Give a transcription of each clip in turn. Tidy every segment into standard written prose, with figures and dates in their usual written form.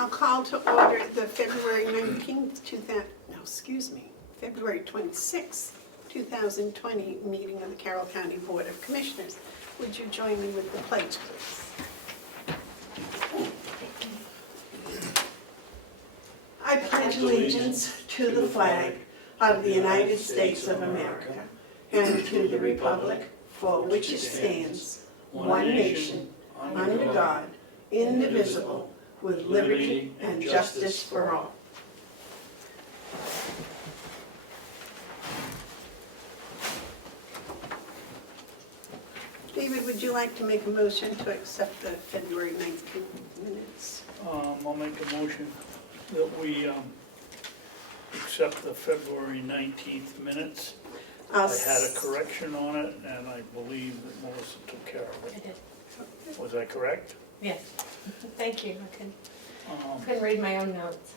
I'll call to order the February 19th, February 26th, 2020 meeting of the Carroll County Board of Commissioners. Would you join me with the pledge, please? I pledge allegiance to the flag of the United States of America and to the republic for which it stands, one nation, under God, indivisible, with liberty and justice for all. David, would you like to make a motion to accept the February 19th minutes? I'll make a motion that we accept the February 19th minutes. I had a correction on it, and I believe that Melissa took care of I it. did. Was I correct? Yes. Thank you. I couldn't read my own notes.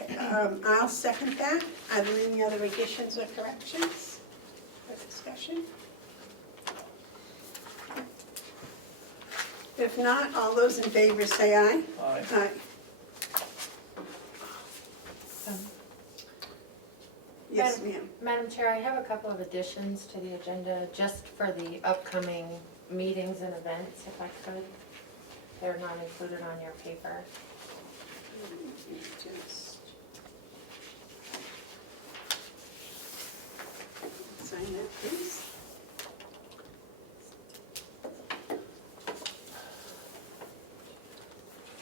Okay, I'll second that. Are there any other additions or corrections for discussion? If not, all those in favor say aye. Aye. Aye. Yes, ma'am. Madam Chair, I have a couple of additions to the agenda just for the upcoming meetings and events, if I could. They're not included on your paper. Just sign that, please.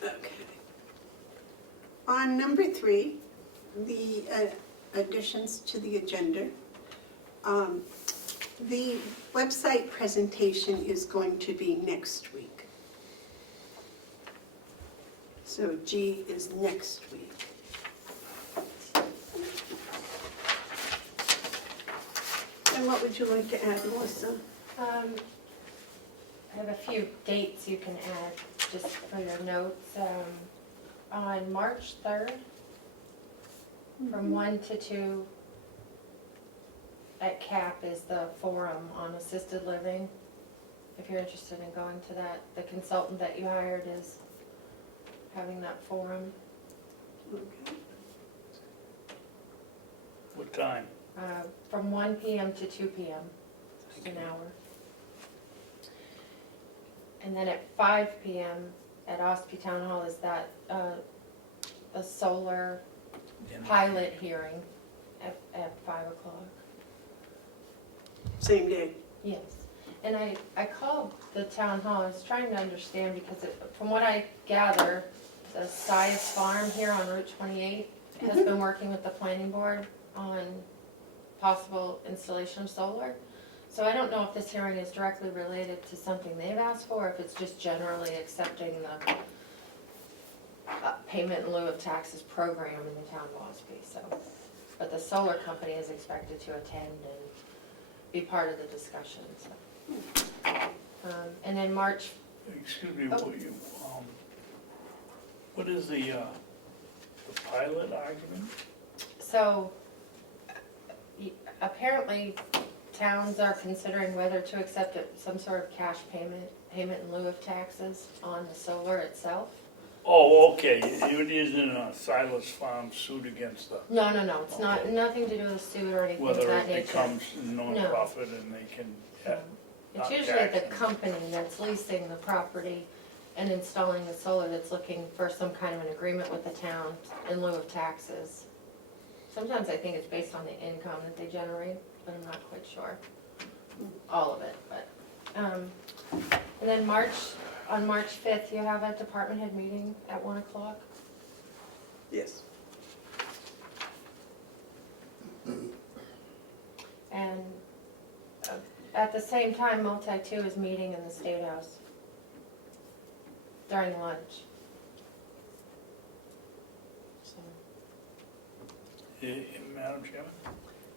Okay. On number 3, the additions to the agenda. The website presentation is going to be next week. So G is next week. And what would you like to add, Melissa? I have a few dates you can add just for your notes. On March 3rd, from 1 to 2 at CAP is the forum on assisted living. If you're interested in going to that, the consultant that you hired is having that forum. Okay. What time? From 1 p.m. to 2 p.m., just an hour. And then at 5 p.m. at Ospey Town Hall is that the solar pilot hearing at 5 o'clock. Same day. Yes, and I called the town hall. I was trying to understand because from what I gather, the Sias Farm here on Route 28 has been working with the planning board on possible installation of solar. So I don't know if this hearing is directly related to something they've asked for, or if it's just generally accepting the payment in lieu of taxes program in the town of Ospey. So, but the solar company is expected to attend and be part of the discussion. So. And then March. Excuse me, what is the pilot argument? So apparently towns are considering whether to accept some sort of cash payment in lieu of taxes on the solar itself. Oh, okay, it isn't a Silas Farm suit against the, No, it's not, nothing to do with a suit or anything of whether that it nature. becomes non-profit and they can, It's not usually the taxed. company that's leasing the property and installing the solar that's looking for some kind of an agreement with the town in lieu of taxes. Sometimes I think it's based on the income that they generate, but I'm not quite sure. All of it, but. And then on March 5th, you have a department head meeting at 1 o'clock. Yes. And at the same time, Multi-2 is meeting in the State House during lunch. So, Madam Chairman,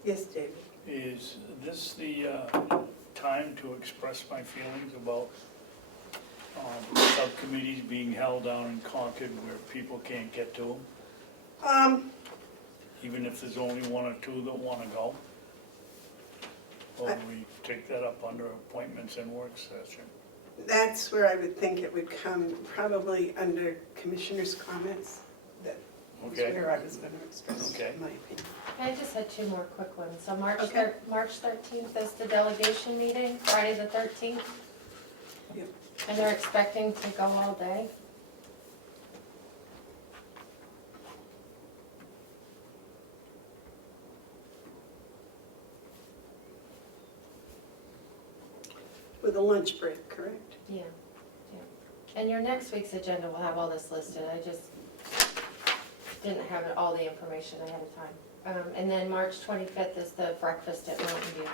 Yes, David. is this the time to express my feelings about subcommittees being held down in Concord where people can't get to them? Even if there's only 1 or 2 that want to go? Or do we take that up under appointments and work session? That's where I would think it would come, probably under commissioners' comments. That was Okay. where I was going to express Okay. my opinion. I just had two more quick ones. So March Okay. March 13th is the delegation meeting, Friday the 13th. Yep. And they're expecting to go all day. With a lunch break, correct? Yeah. And your next week's agenda will have all this listed. I just didn't have all the information ahead of time. And then March 25th is the breakfast at Mountain View.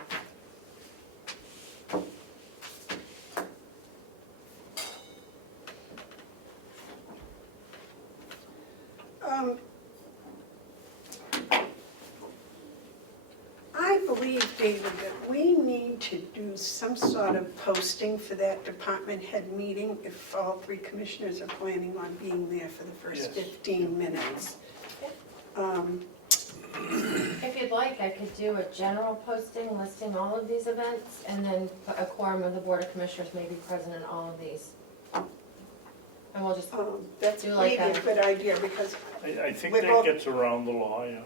I believe, David, that we need to do some sort of posting for that department head meeting if all three commissioners are planning on being there for the first Yes. 15 minutes. If you'd like, I could do a general posting listing all of these events, and then a quorum of the Board of Commissioners may be present in all of these. And we'll just, That's Do like maybe a a- good idea because, I think We're that both- gets around the law, yeah.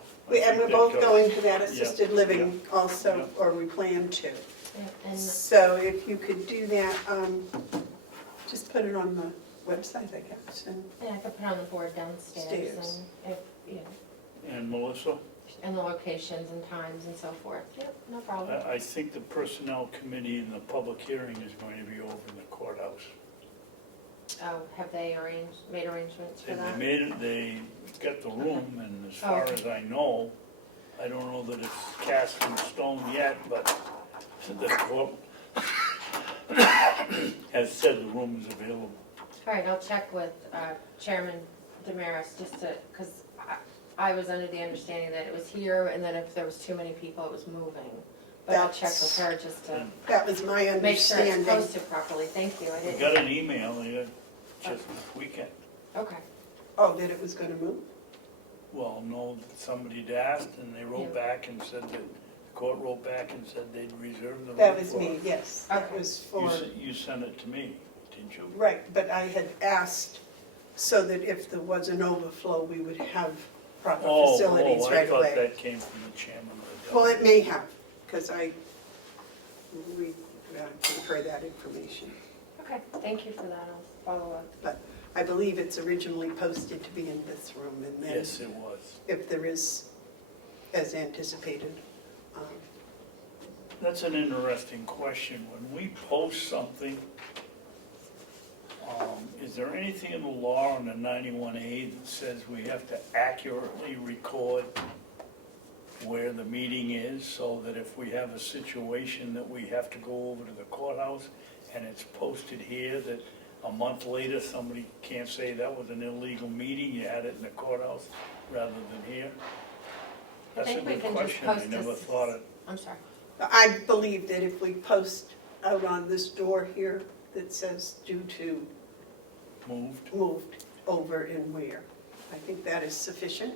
and we're both going to that assisted Yeah, living also, yeah. or we plan to. and So if you could do that, just put it on the website, I guess, and I could put on the board downstairs, Stairs. and if, you know, And Melissa, and the locations and times and so forth. Yep, no problem. I think the personnel committee and the public hearing is going to be over in the courthouse. Oh, have they made arrangements for that? They got the room, and as Oh, far okay. as I know, I don't know that it's cast in stone yet, but the court has said the room is available. All right, I'll check with Chairman Damaris, just to, because I was under the understanding that it was here, and then if there was too many people, it was moving. But I'll check with her just to that was my make sure understanding. it's posted properly. Thank you, I We didn't. got an email just this weekend. Okay, Oh, that it was gonna move? Well, no, somebody'd asked, and they wrote Yeah. back and said that, the court wrote back and said they'd reserve the room. That was for me, us. yes. That Okay. was for, You sent it to me, didn't you? right, but I had asked so that if there was an overflow, we would have proper facilities I right thought away. that came from the chairman of the. Well, it may have, because we confer that information. okay, thank you for that, I'll follow up. But I believe it's originally posted to be in this room, and then Yes, it was. if there is, as anticipated, That's an interesting question. When we post something, is there anything in the law on the 91A that says we have to accurately record where the meeting is, so that if we have a situation that we have to go over to the courthouse and it's posted here, that a month later, somebody can't say that was an illegal meeting, you had it in the courthouse rather than here? I That's a think we good can just question. I post never this- thought it. I'm sorry. I believe that if we post out on this door here that says due to moved over and where, I think that is sufficient.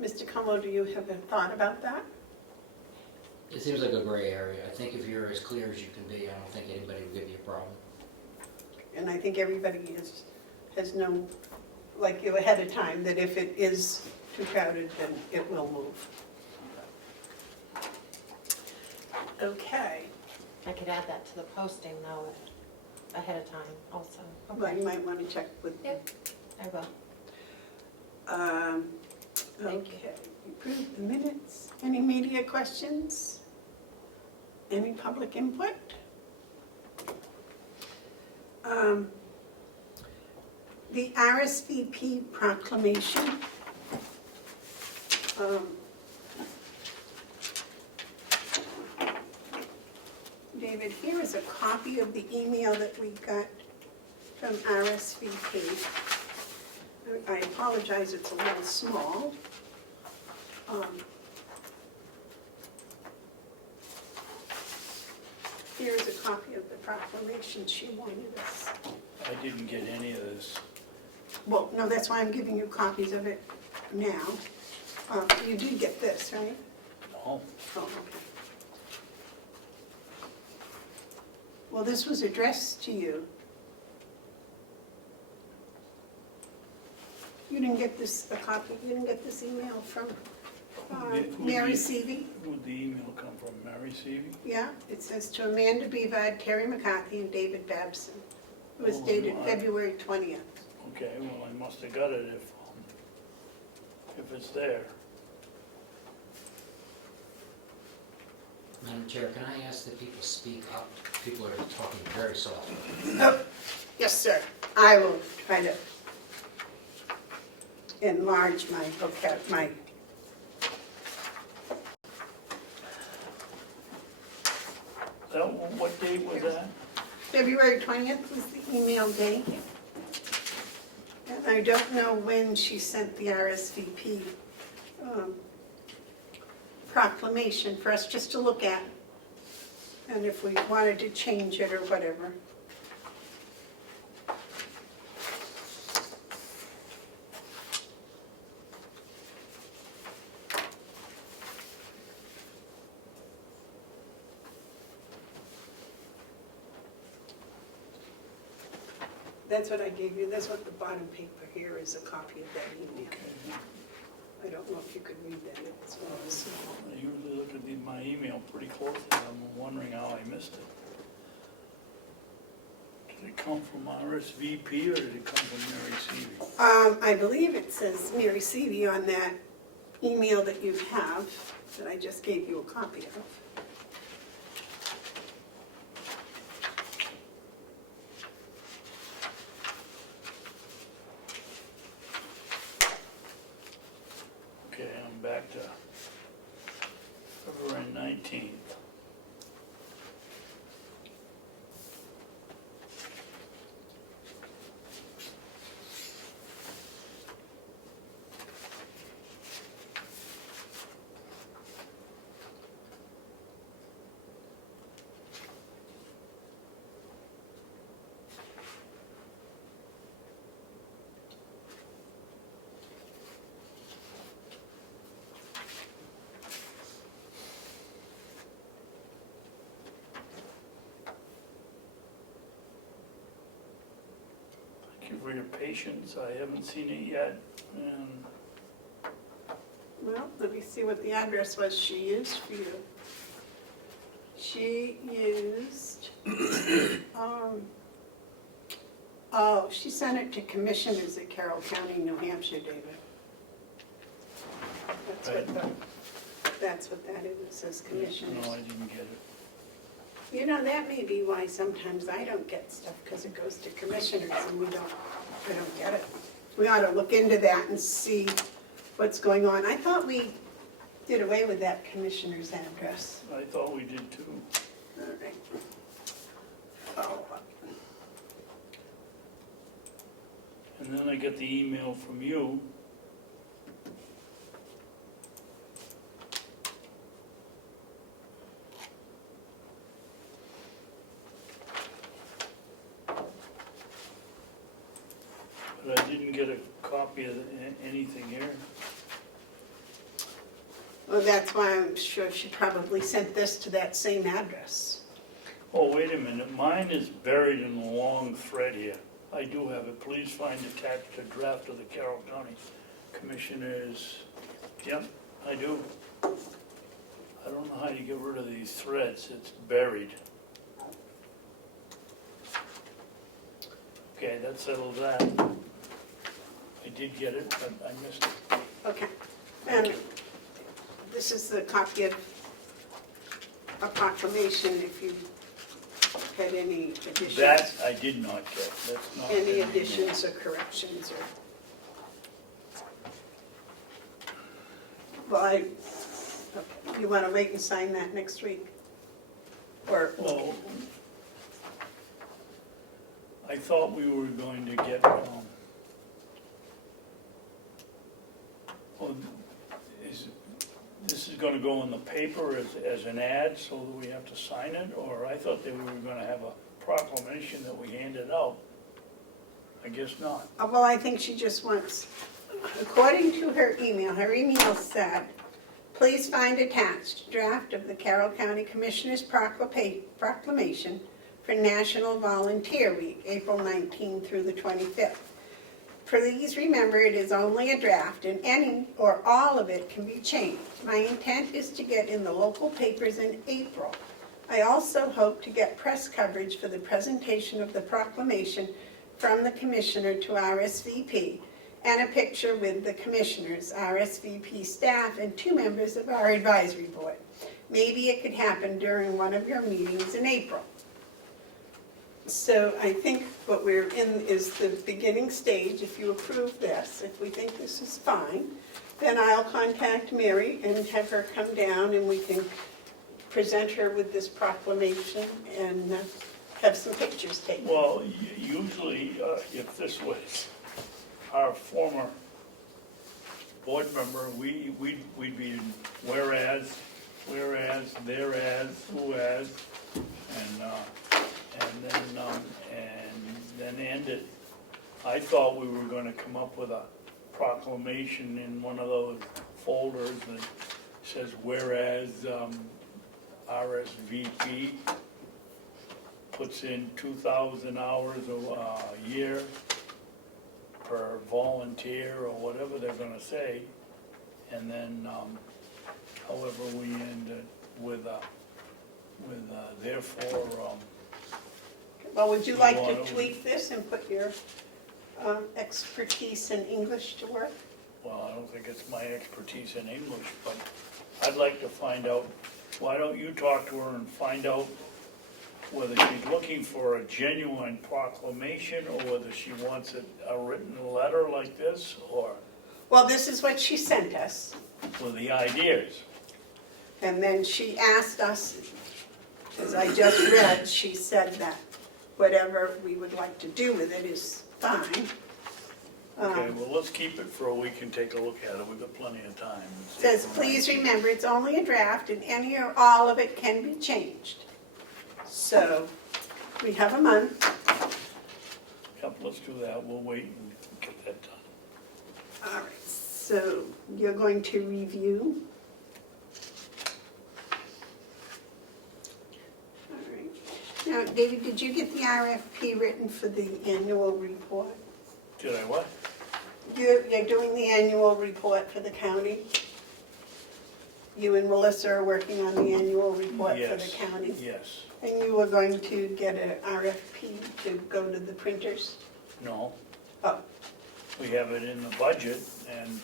Mr. Comeau, do you have a thought about that? It seems like a gray area. I think if you're as clear as you can be, I don't think anybody will give you a problem. And I think everybody has known, like you ahead of time, that if it is too crowded, then it will move. Okay, I could add that to the posting though, ahead of time also. well, you Okay, might want to check with. Yep. I will. Thank you. Okay, approve the minutes. Any media questions? Any public input? The RSVP proclamation. David, here is a copy of the email that we got from RSVP. I apologize, it's a little small. Here is a copy of the proclamation she wanted us. I didn't get any of this. Well, no, that's why I'm giving you copies of it now. You did get this, right? No. Oh, okay. Well, this was addressed to you. You didn't get this, a copy, you didn't get this email from Mary Seavey? Would the email come from Mary Seavey? Yeah, it says to Amanda Bevad, Terry McCarthy, and David Babson. It was Oh, dated no, February 20th. Okay, well, I must have got it if it's there. Madam Chair, can I ask that people speak up? People are talking very softly. Oh, yes, sir. I will try to enlarge my What date was that? February 20th was the email date. And I don't know when she sent the RSVP proclamation for us just to look at. And if we wanted to change it or whatever. That's what I gave you. That's what the bottom paper here is, a copy of that email. Okay. I don't know if you could read that as well. I usually look at my email pretty closely. I'm wondering how I missed it. Did it come from RSVP or did it come from Mary Seavey? I believe it says Mary Seavey on that email that you have, that I just gave you a copy of. Okay, I'm back to February 19th. Thank you for your patience. I haven't seen it yet. And Well, let me see what the address was she used for you. She used, oh, she sent it to commissioners at Carroll County, New Hampshire, David. That's what that is, it says commissioners. no, I didn't get it. You know, that may be why sometimes I don't get stuff, because it goes to commissioners and I don't get it. We ought to look into that and see what's going on. I thought we did away with that commissioner's address. I thought we did too. All right. Follow up. And then I get the email from you. But I didn't get a copy of anything here. Well, that's why I'm sure she probably sent this to that same address. Oh, wait a minute, mine is buried in a long thread here. I do have it. Please find attached a draft of the Carroll County Commissioners. Yep, I do. I don't know how you get rid of these threads. It's buried. Okay, that settles that. I did get it, but I missed it. Okay. Thank And you. this is the copy of a proclamation if you had any additions. That I did not get. That's not. Any additions or corrections or... Well, okay. You want to wait and sign that next week? Or, Well, I thought we were going to get, well, this is gonna go in the paper as an ad, so that we have to sign it, or I thought that we were gonna have a proclamation that we handed out. I guess not. well, I think she just wants, according to her email said, please find attached draft of the Carroll County Commissioners' proclamation for National Volunteer Week, April 19 through the 25th. Please remember it is only a draft and any or all of it can be changed. My intent is to get in the local papers in April. I also hope to get press coverage for the presentation of the proclamation from the Commissioner to RSVP and a picture with the Commissioners, RSVP staff, and 2 members of our advisory board. Maybe it could happen during one of your meetings in April. So I think what we're in is the beginning stage. If you approve this, if we think this is fine, then I'll contact Mary and have her come down and we can present her with this proclamation and have some pictures taken. Well, usually, if this was our former board member, we'd be whereas, thereas, whoas, and then end it. I thought we were gonna come up with a proclamation in one of those folders that says whereas, RSVP puts in 2,000 hours a year per volunteer or whatever they're gonna say, and then, however we end it with therefore, Well, would you like Well, to tweak this and put your expertise in English to work? well, I don't think it's my expertise in English, but I'd like to find out, why don't you talk to her and find out whether she's looking for a genuine proclamation or whether she wants a written letter like this, or Well, this is what she sent us. with the ideas. And then she asked us, as I just read, she said that whatever we would like to do with it is fine. Okay, well, let's keep it for a week and take a look at it, we've got plenty of time. Says, please remember, it's only a draft and any or all of it can be changed. So, we have a month. Yep, let's do that, we'll wait and get that done. All right, so you're going to review. All right. Now, David, did you get the RFP written for the annual report? Did I what? You're doing the annual report for the county? You and Melissa are working on the annual report for the Yes, county? yes. And you were going to get an RFP to go to the printers? No, Oh, we have it in the budget, and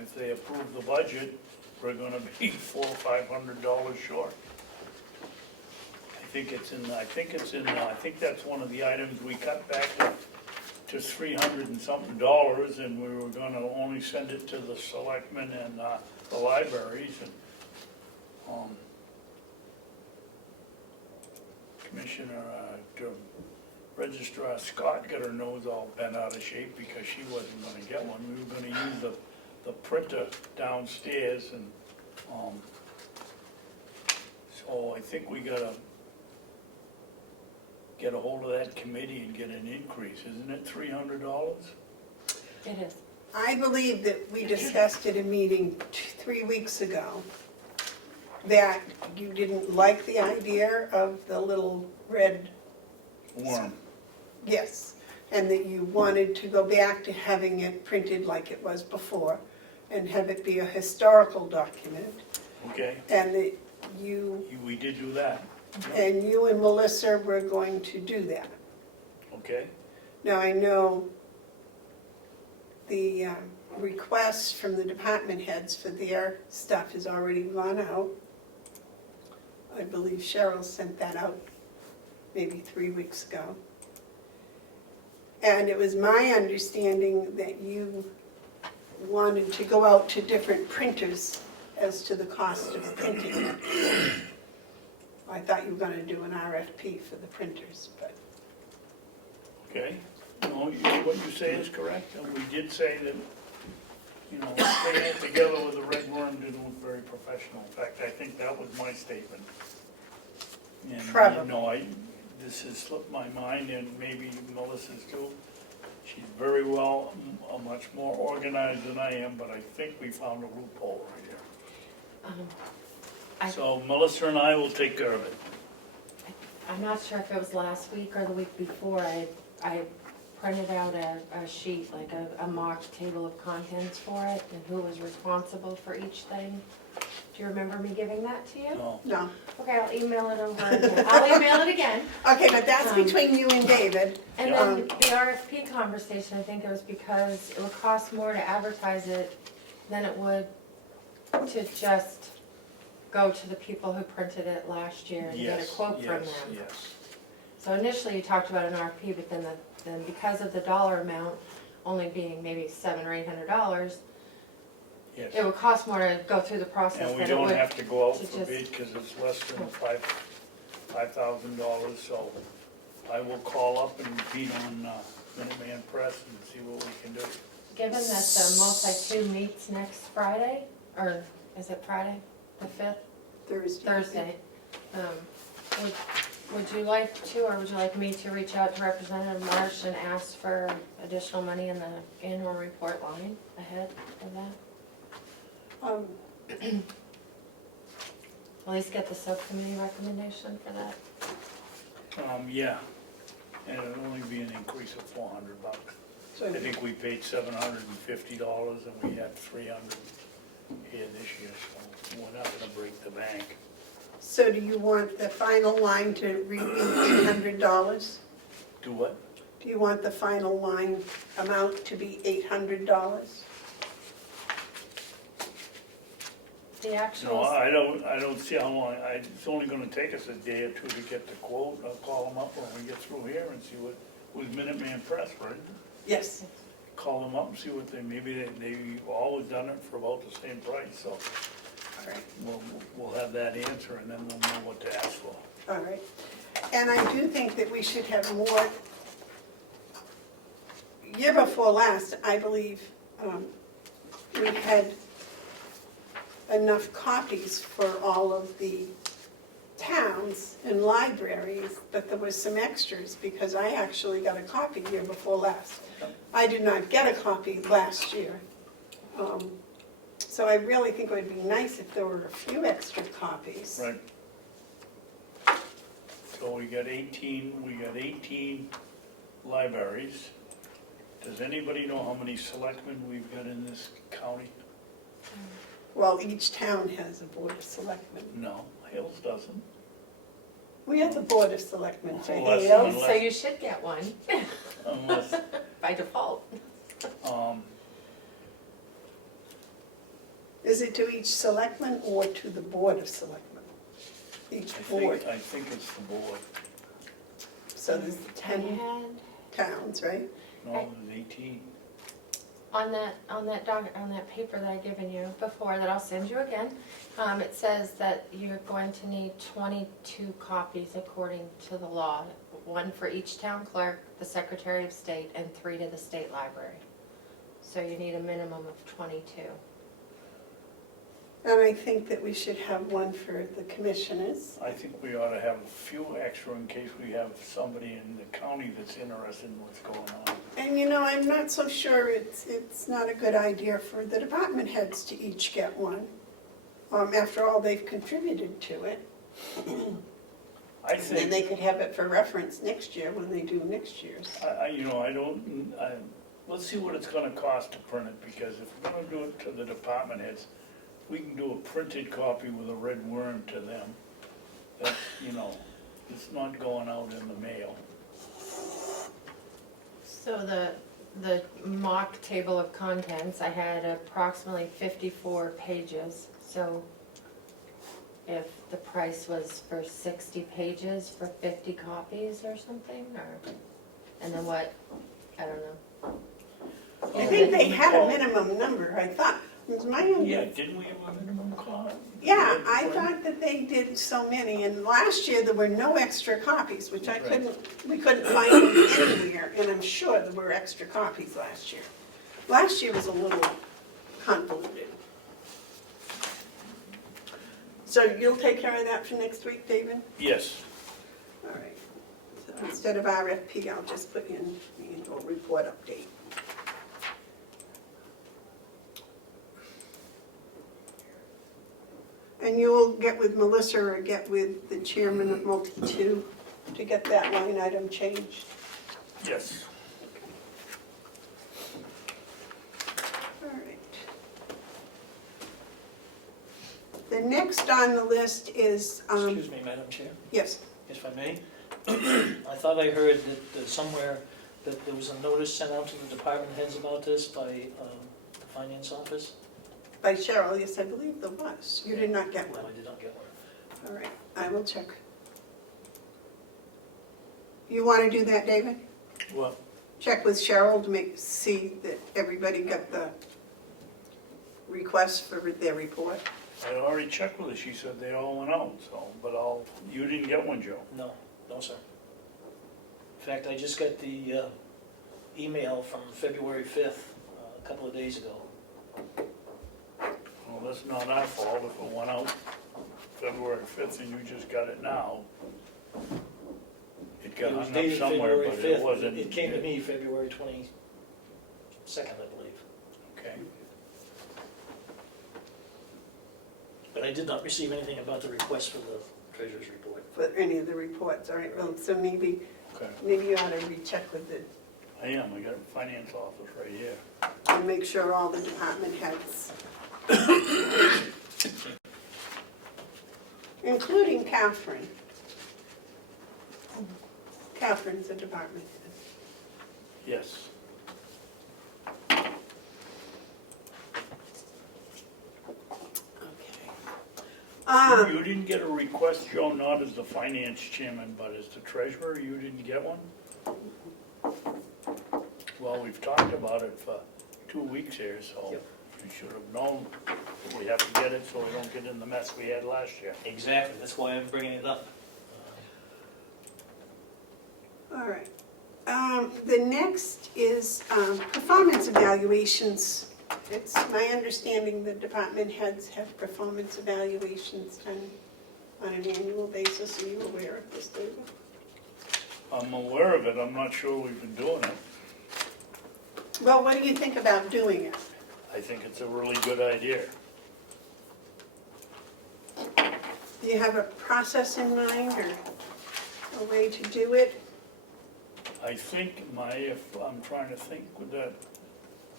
if they approve the budget, we're gonna be $400 or $500 short. I think that's one of the items we cut back to $300 and something, and we were gonna only send it to the selectmen and the libraries, and Commissioner, Registrar Scott got her nose all bent out of shape because she wasn't gonna get one. We were gonna use the printer downstairs, and, so I think we gotta get a hold of that committee and get an increase, isn't it $300? It is. I believe that we discussed at a meeting 3 weeks ago that you didn't like the idea of the little red, Worm. yes, and that you wanted to go back to having it printed like it was before and have it be a historical document, Okay, and that you we did do that, and you and Melissa were going to do that. okay? Now, I know the requests from the department heads for their stuff has already gone out. I believe Cheryl sent that out maybe 3 weeks ago. And it was my understanding that you wanted to go out to different printers as to the cost of printing it. I thought you were gonna do an RFP for the printers, but Okay, no, what you say is correct, and we did say that, putting it together with the red worm didn't look very professional. In fact, I think that was my statement. And, Probably. This has slipped my mind, and maybe Melissa's too. She's very well, much more organized than I am, but I think we found a loophole right here. I- So Melissa and I will take care of it. I'm not sure if it was last week or the week before, I printed out a sheet, like a mock table of contents for it, and who was responsible for each thing. Do you remember me giving that to you? No, No. Okay, I'll email it over again. I'll email it again. Okay, but that's between you and David. And then the RFP conversation, I think it was because it would cost more to advertise it than it would to just go to the people who printed it last year and get a yes, quote from yes, them. yes. So initially you talked about an RFP, but then because of the dollar amount only being maybe $700 or $800, Yes. it would cost more to go through the process And we than it don't would. have to go out to for just- bid because it's less than $5,000, so I will call up and beat on Minuteman Press and see what we can do. Given that the multi-two meets next Friday, or is it Friday, the 5th? Thursday. Would you like to, or would you like me to reach out to Representative Marsh and ask for additional money in the annual report line ahead of that? At least get the subcommittee recommendation for that. Yeah, and it'll only be an increase of $400. So I think we paid $750 and we had 300 here this year, so we're not gonna break the bank. So do you want the final line to be $800? Do what? Do you want the final line amount to be $800? The No, actual, I don't see how long, it's only gonna take us a day or two to get the quote. I'll call them up when we get through here and see what, with Minuteman Press, right? Yes. Call them up and see what they've always done it for about the same price, so All right. we'll have that answer and then we'll know what to ask for. All right. And I do think that we should have more. Year before last, I believe, we had enough copies for all of the towns and libraries, but there was some extras because I actually got a copy year before last. I did not get a copy last year. So I really think it would be nice if there were a few extra copies. Right. So we got 18 libraries. Does anybody know how many selectmen we've got in this county? Well, each town has a board of selectmen. No, Hales doesn't. We have the board of selectmen for Unless- Hales. so you should get one Unless, by default. Is it to each selectman or to the board of selectmen? Each board. I think it's the board. So there's I 10 had, towns, right? No, there's 18. on that paper that I've given you before, that I'll send you again, it says that you're going to need 22 copies according to the law. 1 for each town clerk, the Secretary of State, and 3 to the state library. So you need a minimum of 22. And I think that we should have one for the commissioners. I think we ought to have a few extra in case we have somebody in the county that's interested in what's going on. And you know, I'm not so sure it's not a good idea for the department heads to each get one. After all, they've contributed to it. I And then they think, could have it for reference next year when they do next year's. let's see what it's gonna cost to print it, because if we're gonna do it to the department heads, we can do a printed copy with a red worm to them. That, it's not going out in the mail. So the mock table of contents, I had approximately 54 pages. So if the price was for 60 pages for 50 copies or something, and then what, I don't know. I think they had a minimum number, I thought. It was my Yeah, didn't we have a minimum cost? Yeah, I thought that they did so many, and last year there were no extra copies, which Right. we couldn't find them anywhere, and I'm sure there were extra copies last year. Last year was a little convoluted. So you'll take care of that for next week, David? Yes. All right. So instead of RFP, I'll just put in the annual report update. And you'll get with Melissa or get with the chairman of Multi-Two to get that line item changed. Yes. All right. The next on the list is, Excuse me, Madam Chair, yes, if I may. I thought I heard that somewhere that there was a notice sent out to the department heads about this by the finance office. by Cheryl, yes, I believe there was. You did not get No, one. I did not get one. All right, I will check. You want to do that, David? Well, Check with Cheryl to see that everybody got the request for their report? I already checked with her, she said they all went out, so, but you didn't get one, Joe. No, no, sir. In fact, I just got the email from February 5th, a couple of days ago. Well, that's not our fault if it went out February 5th and you just got it now. It got It was hung up dated somewhere, February but it 5th. wasn't. It came to me February 22nd, I believe. Okay. But I did not receive anything about the request for the treasurer's report. For any of the reports, all right, well, so maybe Okay. you ought to recheck with the, I am, I got a finance office right here. and make sure all the department heads, including Catherine. Catherine's a department head. Yes. Okay. You didn't get a request, Joe, not as the finance chairman, but as the treasurer, you didn't get one? Well, we've talked about it for 2 weeks here, so Yep. you should have known we have to get it so we don't get in the mess we had last year. Exactly, that's why I'm bringing it up. All right. The next is performance evaluations. It's my understanding the department heads have performance evaluations done on an annual basis. Are you aware of this, David? I'm aware of it, I'm not sure we've been doing it. Well, what do you think about doing it? I think it's a really good idea. Do you have a process in mind or a way to do it? I think if I'm trying to think with that,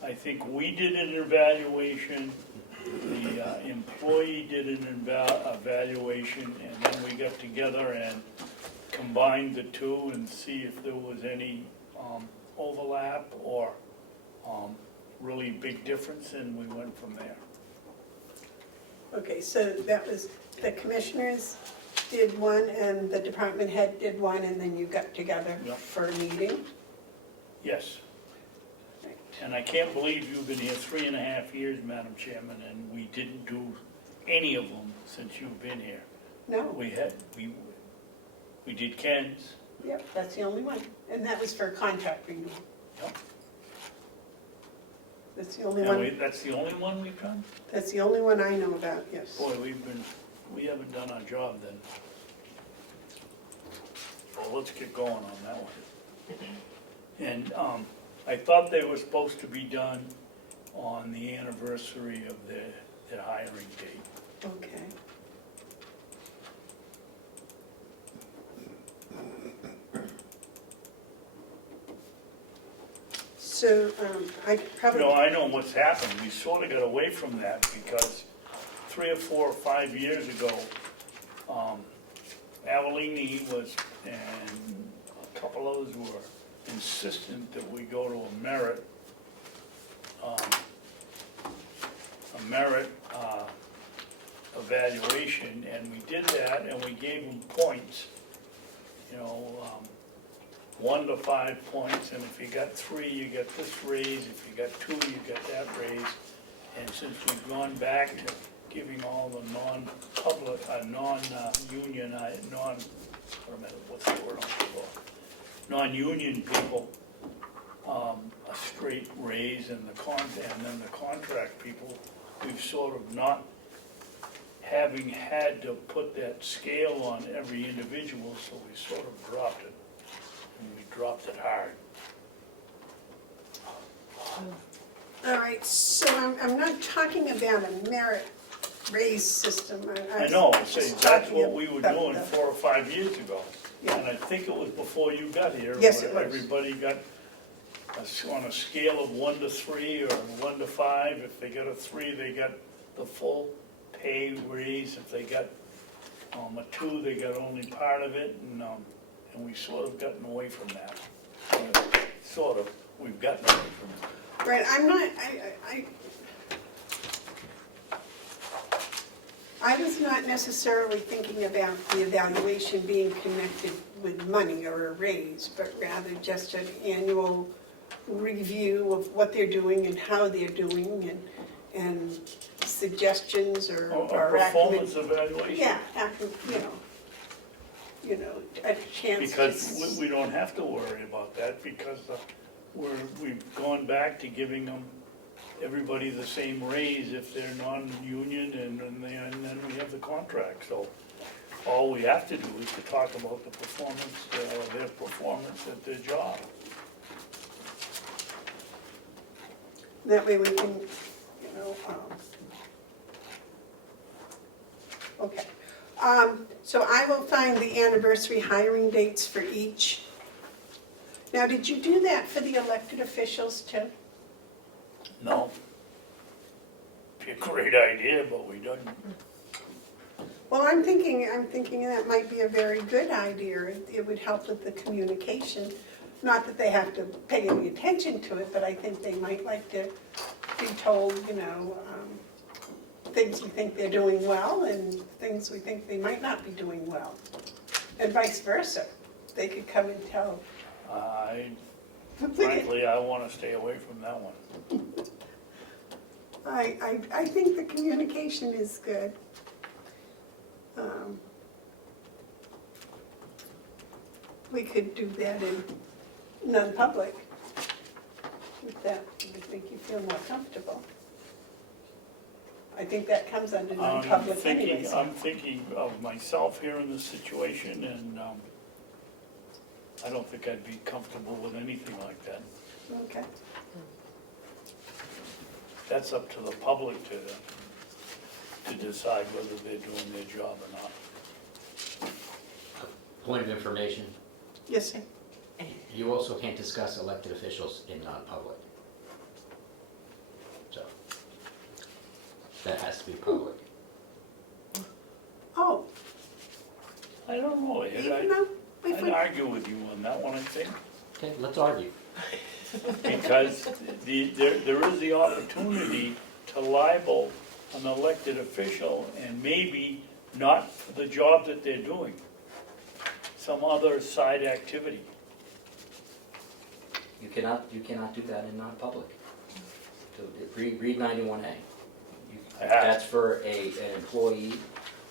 I think we did an evaluation, the employee did an evaluation, and then we got together and combined the two and see if there was any overlap or really big difference, and we went from there. Okay, so that was, the commissioners did one and the department head did one, and then you got together Yep. for a meeting? Yes. And I can't believe you've been here 3.5 years, Madam Chairman, and we didn't do any of them since you've been here. No? We did Ken's. Yep, that's the only one. And that was for contract review. Yep. That's the only And one, that's the only one we've done? that's the only one I know about, yes. Boy, we haven't done our job then. Well, let's get going on that one. And I thought they were supposed to be done on the anniversary of their hiring date. Okay. So, I probably. No, I know what's happened. We sort of got away from that because 3 or 4 or 5 years ago, Avellini was, and a couple others were insistent that we go to a merit evaluation, and we did that, and we gave them points, 1 to 5 points, and if you got 3, you get this raise, if you got 2, you get that raise. And since we've gone back to giving all the non-public, non-union, what's the word I'm looking for? Non-union people, a straight raise, and then the contract people, we've sort of not, having had to put that scale on every individual, so we sort of dropped it. And we dropped it hard. All right, so I'm not talking about a merit raise system. I know, I was say, just that's talking what we were about doing the- 4 or 5 years ago. And I think it was before you got here. Yes, it was. Everybody got, on a scale of 1 to 3 or 1 to 5, if they got a 3, they got the full pay raise. If they got a 2, they got only part of it, and we sort of gotten away from that. Sort of, we've gotten away from it. Right, I'm not, I was not necessarily thinking about the evaluation being connected with money or a raise, but rather just an annual review of what they're doing and how they're doing, and suggestions or A performance evaluation. Yeah, a chance to. Because we don't have to worry about that, because we've gone back to giving them, everybody the same raise if they're non-union, and then we have the contract. So all we have to do is to talk about the performance, their performance at their job. That way we can, okay. So I will find the anniversary hiring dates for each. Now, did you do that for the elected officials too? No. Be a great idea, but we don't. Well, I'm thinking that might be a very good idea. It would help with the communication. Not that they have to pay any attention to it, but I think they might like to be told, things we think they're doing well and things we think they might not be doing well. And vice versa. They could come and tell. Frankly, I want to stay away from that one. I think the communication is good. We could do that in non-public, if that would make you feel more comfortable. I think that comes under non-public anyways. I'm thinking of myself here in this situation, and I don't think I'd be comfortable with anything like that. Okay. That's up to the public to decide whether they're doing their job or not. Point of information, Yes, sir. you also can't discuss elected officials in non-public. So, that has to be public. Oh, I don't know, even though we I'd would, argue with you on that one, I think, Okay, let's argue. because there is the opportunity to libel an elected official, and maybe not for the job that they're doing, some other side activity. You cannot do that in non-public. So, read 91A. I have. That's for an employee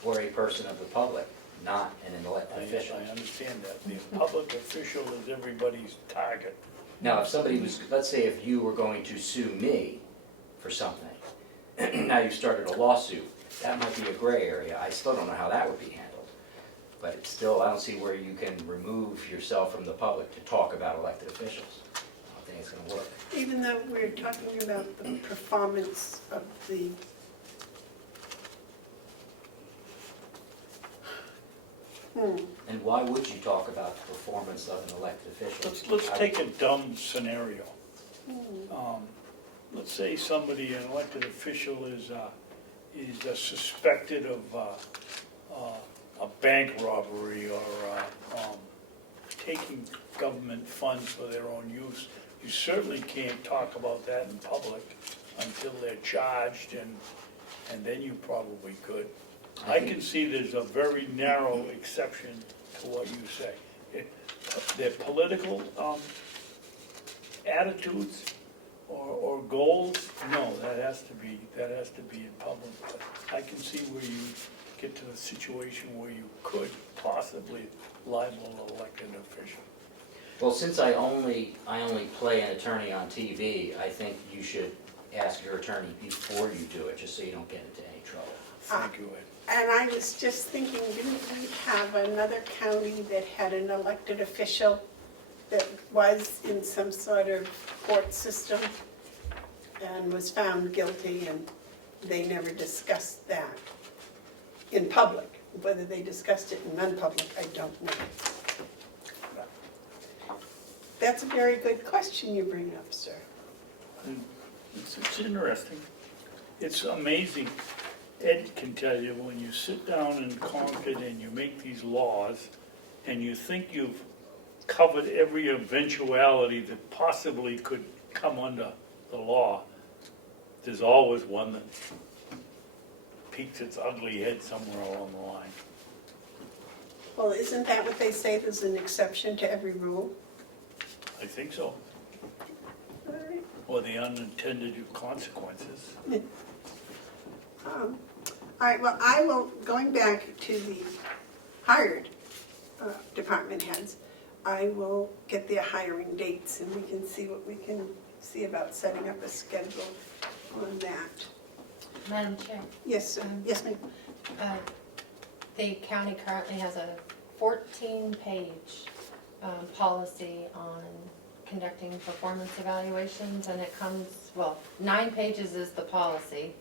or a person of the public, not an elected official. I understand that. The public official is everybody's target. Now, if somebody was, let's say if you were going to sue me for something, now you started a lawsuit, that might be a gray area. I still don't know how that would be handled. But it's still, I don't see where you can remove yourself from the public to talk about elected officials. I don't think it's gonna work. even though we're talking about the performance of the, And why would you talk about the performance of an elected official? Let's take a dumb scenario. Let's say somebody, an elected official, is suspected of a bank robbery or taking government funds for their own use. You certainly can't talk about that in public until they're charged, and then you probably could. I can see there's a very narrow exception to what you say. Their political attitudes or goals, no, that has to be in public. But I can see where you get to the situation where you could possibly libel an elected official. Well, since I only play an attorney on TV, I think you should ask your attorney before you do it, just so you don't get into any trouble. Thank you, Ed. and I was just thinking, didn't we have another county that had an elected official that was in some sort of court system and was found guilty, and they never discussed that in public? Whether they discussed it in non-public, I don't know. that's a very good question you bring up, sir. It's interesting. It's amazing. Ed can tell you, when you sit down in Concord and you make these laws, and you think you've covered every eventuality that possibly could come under the law, there's always one that peeks its ugly head somewhere along the line. Well, isn't that what they say, there's an exception to every rule? I think so. All right. Or the unintended consequences. All right, well, I will, going back to the hired department heads, I will get their hiring dates and we can see what we can see about setting up a schedule on that. Madam Chair, Yes, sir. Yes, ma'am. the county currently has a 14-page policy on conducting performance evaluations, and it comes, well, 9 pages is the policy,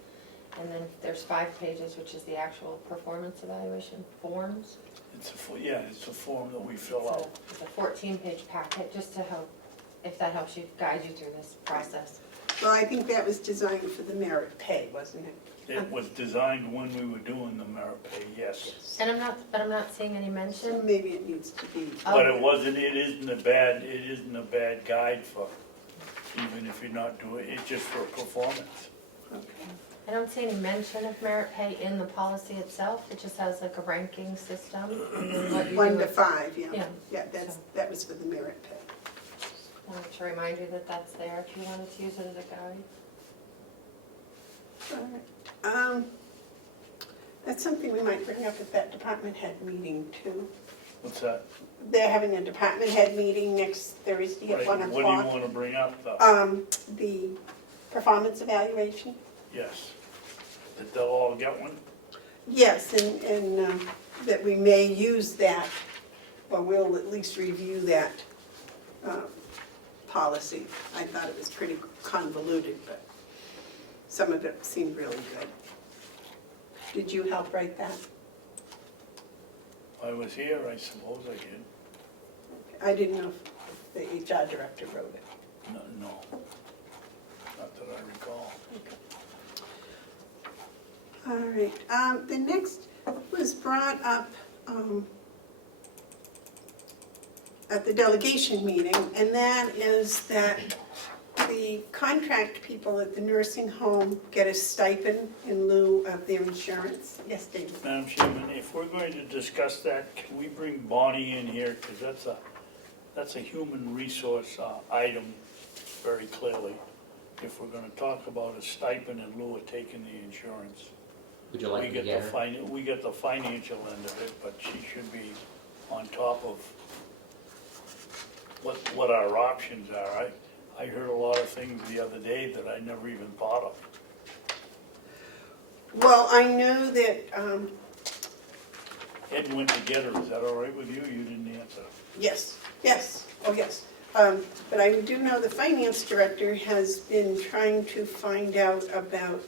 and then there's 5 pages, which is the actual performance evaluation forms. It's a form that we fill out. It's a 14-page packet, just to help, if that helps you, guide you through this process. Well, I think that was designed for the merit pay, wasn't it? It was designed when we were doing the merit pay, yes. And I'm not seeing any So mention. maybe it needs to be. But it isn't a bad guide for, even if you're not doing, it's just for performance. Okay. I don't see any mention of merit pay in the policy itself. It just has like a ranking system. And then what you do 1 to with- 5, yeah. Yeah. Yeah, that was for the merit pay. I wanted to remind you that that's there if you wanted to use it as a guide. All right. That's something we might bring up at that department head meeting too. What's that? They're having a department head meeting next Thursday at 1 What do you o'clock. want to bring up, though? The performance evaluation. Yes. That they'll all get one? Yes, and that we may use that, or we'll at least review that policy. I thought it was pretty convoluted, but some of it seemed really good. Did you help write that? I was here, I suppose I did. I didn't know if the HR director wrote it. No. Not that I recall. All right, the next was brought up at the delegation meeting, and that is that the contract people at the nursing home get a stipend in lieu of their insurance. Yes, David? Madam Chairman, if we're going to discuss that, can we bring Bonnie in here? Because that's a human resource item very clearly. If we're going to talk about a stipend in lieu of taking the insurance. Would you like to get her? We get the financial end of it, but she should be on top of what our options are. I heard a lot of things the other day that I never even thought of. Well, I know that, Ed went to get her, is that all right with you? You didn't answer. yes, oh yes. But I do know the finance director has been trying to find out about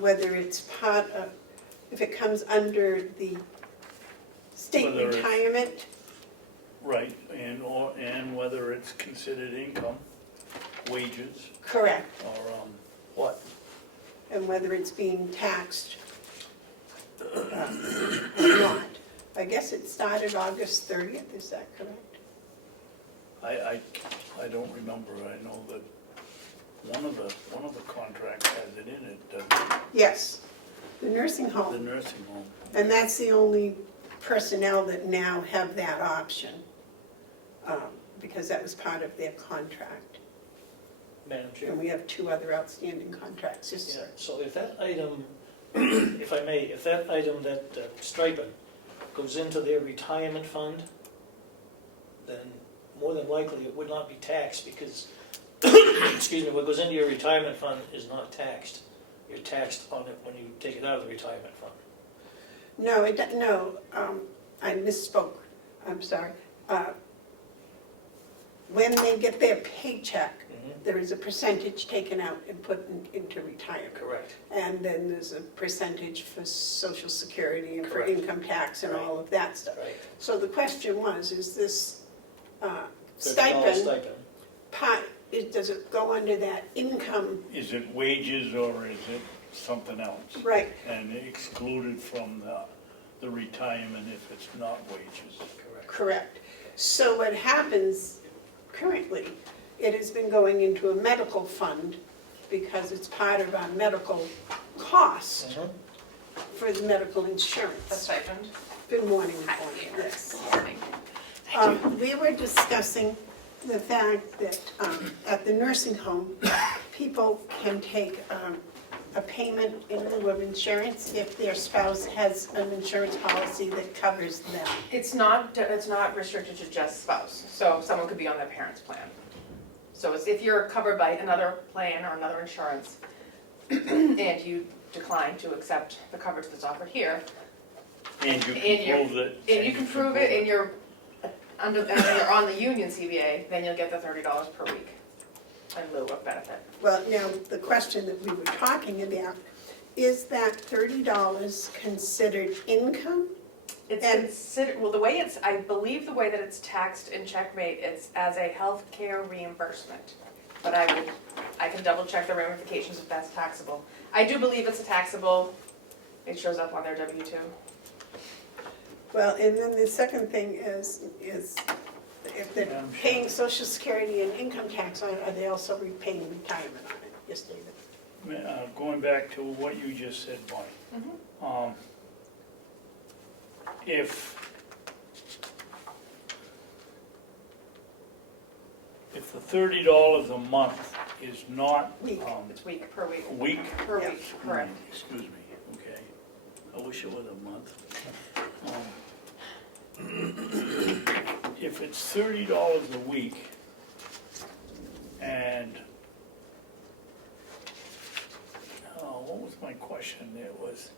whether it's part of, if it comes under the state Whether it's- retirement. Right, and whether it's considered income, wages, Correct. or what? And whether it's being taxed or not. I guess it started August 30th, is that correct? I don't remember. I know that one of the contracts has it in it, doesn't it? Yes, the nursing The home. nursing home. And that's the only personnel that now have that option, because that was part of their contract. Madam Chair. And we have 2 other outstanding contracts, yes, Yeah, sir. so if that item, if I may, if that item, that stipend, goes into their retirement fund, then more than likely it would not be taxed because, excuse me, what goes into your retirement fund is not taxed. You're taxed on it when you take it out of the retirement fund. No, I misspoke, I'm sorry. When they get their paycheck, there is a percentage taken out and put into retirement. Correct. And then there's a percentage for Social Security and for Correct. income tax and all of that stuff. Right. So the question was, is this $30 stipend, does it go under that income? Is it wages or is it something else? Right, And excluded from the retirement if it's not wages? Correct. correct. So what happens currently, it has been going into a medical fund because it's part of our medical cost Mhm. for the medical The insurance. stipend. Good morning, Hi. Yvonne. Yes. Morning. We were discussing the fact that at the nursing home, people can take a payment in lieu of insurance if their spouse has an insurance policy that covers them. It's not restricted to just spouse, so someone could be on their parent's plan. So it's if you're covered by another plan or another insurance, and you decline to accept the coverage that's offered here, And you And can you're- prove that. and you can prove it, and you're you're on the union CBA, then you'll get the $30 per week in lieu of benefit. Well, now, the question that we were talking about, is that $30 considered income? It's And- considered, well, I believe the way that it's taxed in Checkmate, it's as a health care reimbursement. But I can double check the ramifications if that's taxable. I do believe it's a taxable, it shows up on their W-2. Well, and then the second thing is if they're Yeah, I'm sure. paying social security and income tax on it, are they also repaying retirement on it? Yes, David. Going back to what you just said, Bonnie. Mhm. If the $30 a month is not, Week. It's week, per week. a week? Per Yeah. week, correct. Excuse me, okay. I wish it was a month. If it's $30 a week, and, what was my question there was,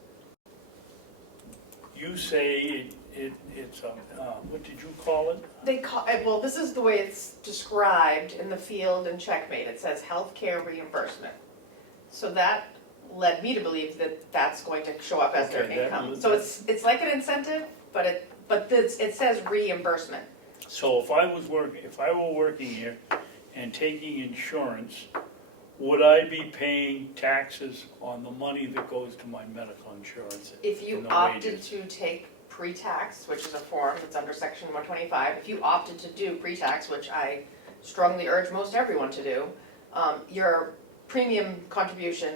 you say it's a, what did you call it? Well, this is the way it's described in the field in Checkmate. It says healthcare reimbursement. So that led me to believe that that's going to show up as their Okay, that income. was- So it's like an incentive, but it says reimbursement. So if I were working here and taking insurance, would I be paying taxes on the money that goes to my medical insurance? If you and the opted wages? to take pre-tax, which is a form that's under section 125, if you opted to do pre-tax, which I strongly urge most everyone to do, your premium contribution,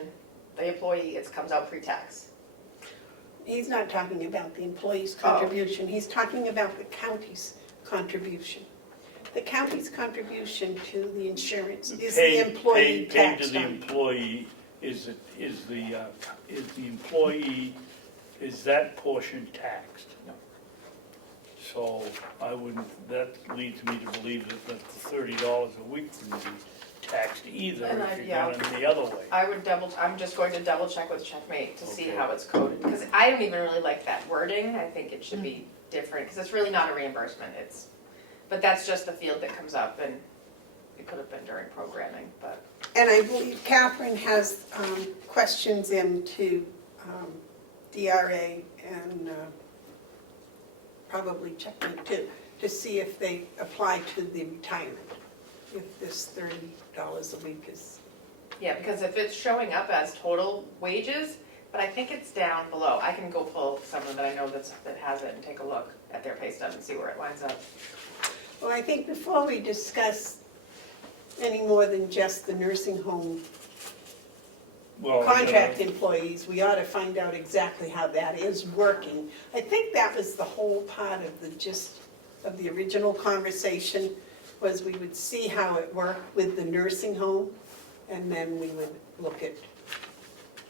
the employee, it comes out pre-tax. He's not talking about the employee's Oh. contribution, he's talking about the county's contribution. The county's contribution to the insurance is the employee Paid to taxed the on. employee, is the employee, is that portion taxed? No. So that leads me to believe that the $30 a week wouldn't be taxed either And if you're yeah. going the other way. I'm just going to double check with Checkmate to see Okay. how it's coded, because I don't even really like that wording. I think it should be different, because it's really not a reimbursement, but that's just the field that comes up, and it could have been during programming, but. And I believe Catherine has questions into DRA and probably Checkmate too, to see if they apply to the retirement, if this $30 a week is. Yeah, because if it's showing up as total wages, but I think it's down below. I can go pull someone that I know that has it and take a look at their pay stub and see where it lines up. Well, I think before we discuss any more than just the nursing home Well, contract employees, we ought to find out exactly how that is working. I think that was the whole part of the gist of the original conversation, was we would see how it worked with the nursing home, and then we would look at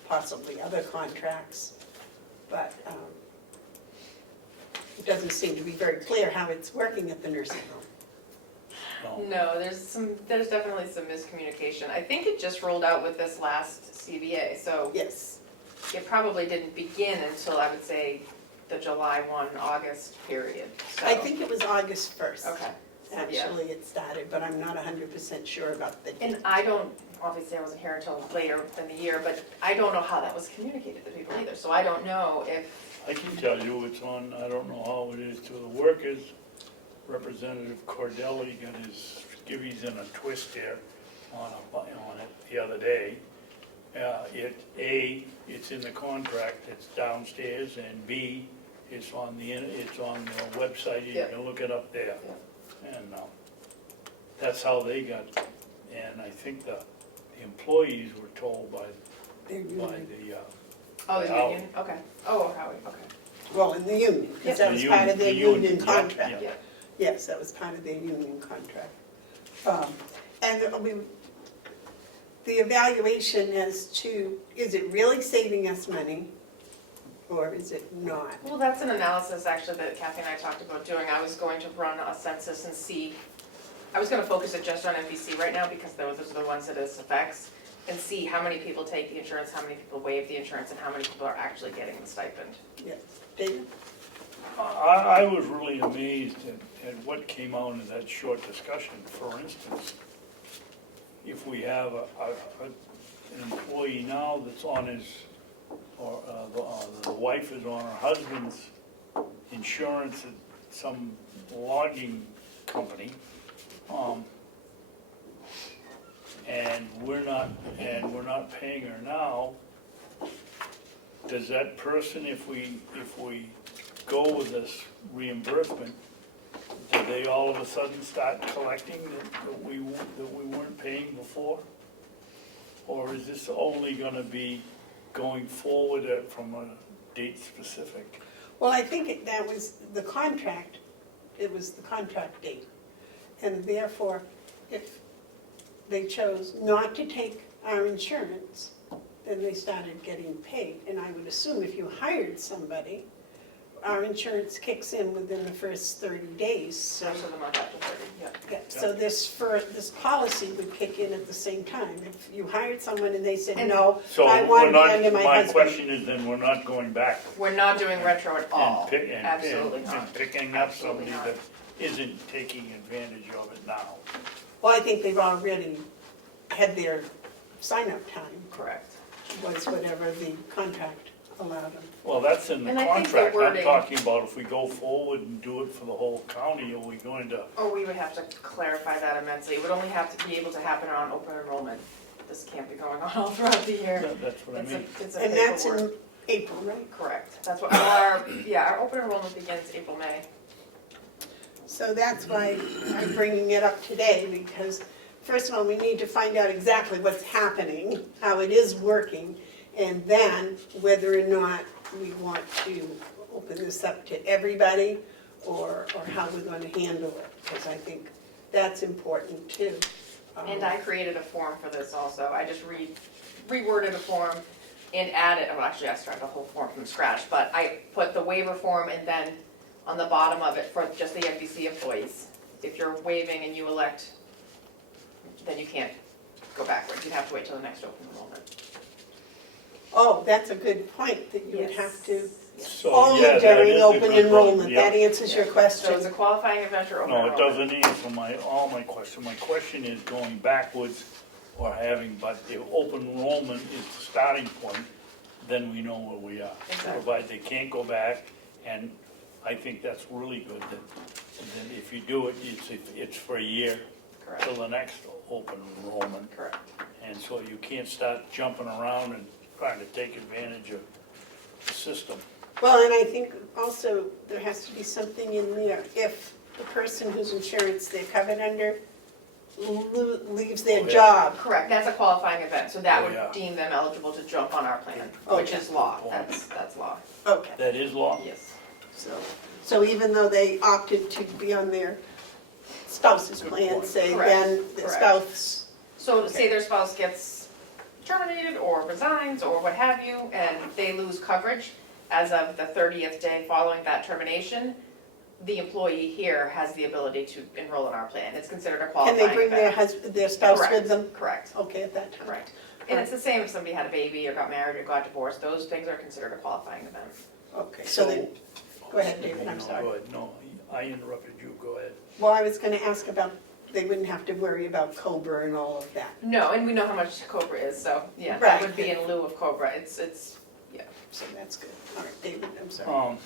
possibly other contracts. But it doesn't seem to be very clear how it's working at the nursing home. No, there's definitely some miscommunication. I think it just rolled out with this last CBA, so Yes, it probably didn't begin until, I would say, the July 1, August period, so. I think it was August 1st. Okay. Actually, it started, but I'm not 100% sure about the date. And obviously I wasn't here until later in the year, but I don't know how that was communicated to people either, so I don't know if, I can tell you it's on, I don't know how it is to the workers, Representative Cordelli got his skivvies in a twist here on it the other day. It's in the contract, it's downstairs, and B, it's on the website, you Yeah. can look it up there. And that's how they got, and I think the employees were told by They're the, Oh, the Howard. union, okay. Oh, Howie, okay. well, in the union, Yep. because that The was union- part of their the union, union yeah, contract. yeah. Yes, that was part of their union contract. And I mean, the evaluation as to, is it really saving us money, or is it not? Well, that's an analysis actually that Kathy and I talked about doing. I was going to run a census and see, I was gonna focus it just on MVC right now because those are the ones that this affects, and see how many people take the insurance, how many people waive the insurance, and how many people are actually getting the stipend. Yes, David? I was really amazed at what came out in that short discussion. For instance, if we have an employee now that's on his, or the wife is on her husband's insurance at some logging company, and we're not paying her now, does that person, if we go with this reimbursement, do they all of a sudden start collecting that we weren't paying before? Or is this only gonna be going forward from a date specific? Well, I think that was the contract, it was the contract date. And therefore, if they chose not to take our insurance, then they started getting paid. And I would assume if you hired somebody, our insurance kicks in within the first 30 days, so. Most of them are after 30, yeah. Yeah, so this policy would kick in at the same time. If you hired someone and they said, And- no, So I we're want to not, be under my my husband. question is then we're not going back We're not doing retro at all. and Absolutely not. picking up Absolutely somebody not. that isn't taking advantage of it now. Well, I think they've already had their sign-up time, Correct. was whatever the contract allowed them. Well, that's in the And I think the contract. I'm wording- talking about if we go forward and do it for the whole county, are we going to? Or we would have to clarify that immensely. It would only have to be able to happen on open enrollment. This can't be going on all throughout the year. That's what I mean. It's a And that's paperwork. in April, right? Correct. That's what, our open enrollment begins April, May. So that's why I'm bringing it up today, because first of all, we need to find out exactly what's happening, how it is working, and then whether or not we want to open this up to everybody, or how we're going to handle it, because I think that's important too. And I created a form for this also. I just reworded a form and added, well, actually I started a whole form from scratch, but I put the waiver form and then on the bottom of it for just the FBC employees. If you're waiving and you elect, then you can't go backwards. You'd have to wait till the next open enrollment. Oh, that's a good point, that you would have to, Yes. So, only yeah, that during is a open good point. enrollment, Yeah. that answers your So it's question. a qualifying event or open No, it enrollment. doesn't answer all my question. My question is going backwards or having, but the open enrollment is the starting point, then we know where we are. Exactly. Provided they can't go back, and I think that's really good, that if you do it, it's for a year Correct, till the next open enrollment. correct. And so you can't start jumping around and trying to take advantage of the system. Well, and I think also there has to be something in there, if the person whose insurance they're covered under leaves their Oh, yeah. job. Correct, that's a qualifying event, so that Oh, would yeah. deem them eligible to jump on our plan, which Okay. is law. That's law, Okay, That is law? yes. so even though they opted to be on their spouse's Good plan, point. say, Correct, then the correct. spouse, So say their spouse gets terminated or resigns or what have you, and they lose coverage as of the 30th day following that termination, the employee here has the ability to enroll in our plan. It's considered a can qualifying they event. bring their husband, their spouse with Correct, them? Correct, Okay, at that time. correct. And it's the same if somebody had a baby or got married or got divorced, those things are considered a qualifying event. Okay, so then, go ahead, David, I'm No, sorry. go ahead. No, I interrupted you, go ahead. Well, I was gonna ask about, they wouldn't have to worry about COBRA and all of that. No, and we know how much COBRA is, so yeah, Right. that would be in lieu of COBRA. It's, yeah. So that's good. All right, David, I'm sorry.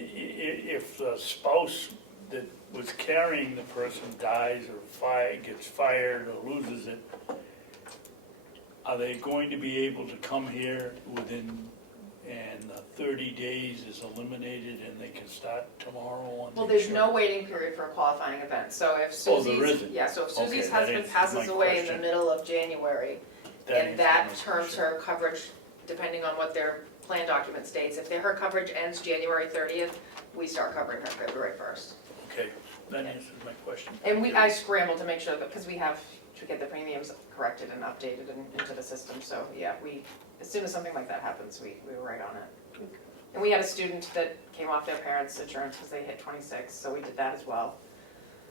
if the spouse that was carrying the person dies or gets fired or loses it, are they going to be able to come here within, and 30 days is eliminated and they can start tomorrow on the Well, there's insurance? no waiting period for a qualifying event, so if Oh, there Susie's, isn't? yeah, so if Okay, Susie's that husband answers passes my away in the question. middle of January, and answers that my terms question. her coverage, depending on what their plan document states, if her coverage ends January 30th, we start covering her February 1st. Okay, that answers my question. And I scrambled to make sure that, because we have to get the premiums corrected and updated into the system, so yeah, as soon as something like that happens, we were right on it. And we had a student that came off their parents' insurance because they hit 26, so we did that as well.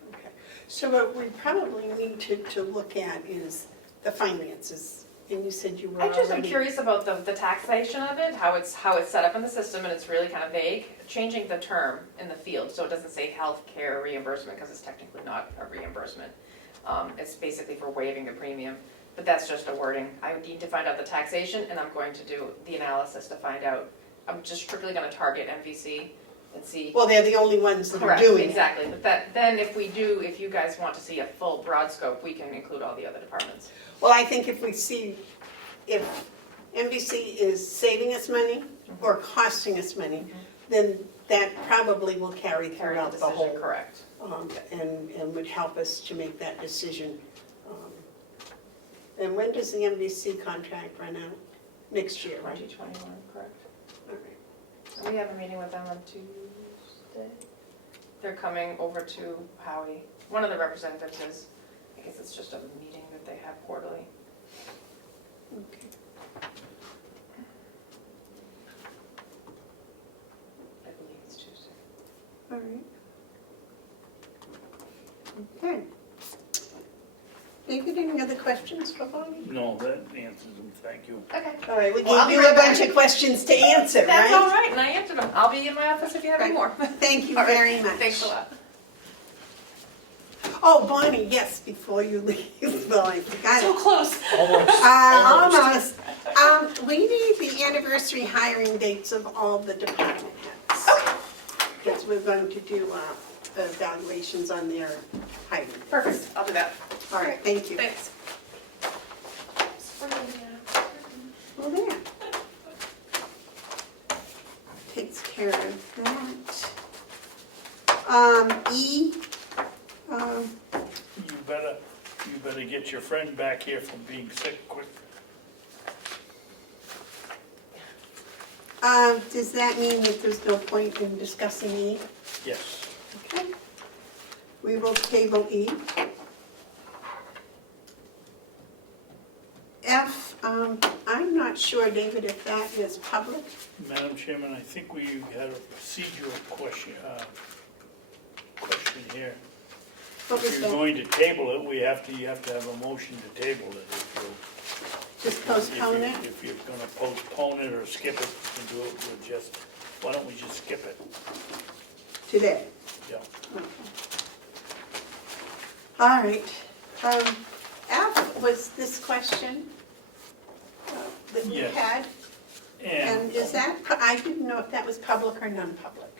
Okay. So what we probably need to look at is the finances, and you said you were I just am already- curious about the taxation of it, how it's set up in the system, and it's really kind of vague. Changing the term in the field, so it doesn't say healthcare reimbursement, because it's technically not a reimbursement. It's basically for waiving the premium, but that's just a wording. I need to find out the taxation, and I'm going to do the analysis to find out. I'm just strictly gonna target MVC and see. Well, they're the only ones that are Correct, doing it. exactly, but then if you guys want to see a full broad scope, we can include all the other departments. Well, I think if we see, if MVC is saving us money or costing us money, then that probably will carry Carry throughout the the decision, whole, correct. and would help us to make that decision. And when does the MVC contract run out? Next year, right? 2021, correct. All right. And we have a meeting with them on Tuesday. They're coming over to Howie. One of the representatives is, I guess it's just a meeting that they have quarterly. Okay. I believe it's Tuesday. All right. Okay. David, any other questions for Bonnie? No, that answers them, thank you. Okay. All right, we Well, I'll gave be you a right bunch back. of questions to answer, That's all right? right, and I answered them. I'll be in my office if you have any more. Thank you All right, very much. Thanks a lot. Oh, Bonnie, yes, before you leave, well, I forgot So it. close. Almost. Almost. We need the anniversary hiring dates of all the department heads. Because we're going to do evaluations on their hiring. Perfect, I'll do that. All right, thank you. Thanks. Well, there. Takes care of that. E, You better get your friend back here from being sick quick. does that mean that there's no point in discussing E? Yes. Okay. We will table E. F, I'm not sure, David, if that is public. Madam Chairman, I think we had a procedural question here. What was If you're that? going to table it, you have to have a motion to table it. Just postpone it? If you're gonna postpone it or skip it, you can do it with just, why don't we just skip it? Today? Yeah. Okay. All right. F was this question that we Yes. had. And is that, I didn't know if that was public or non-public.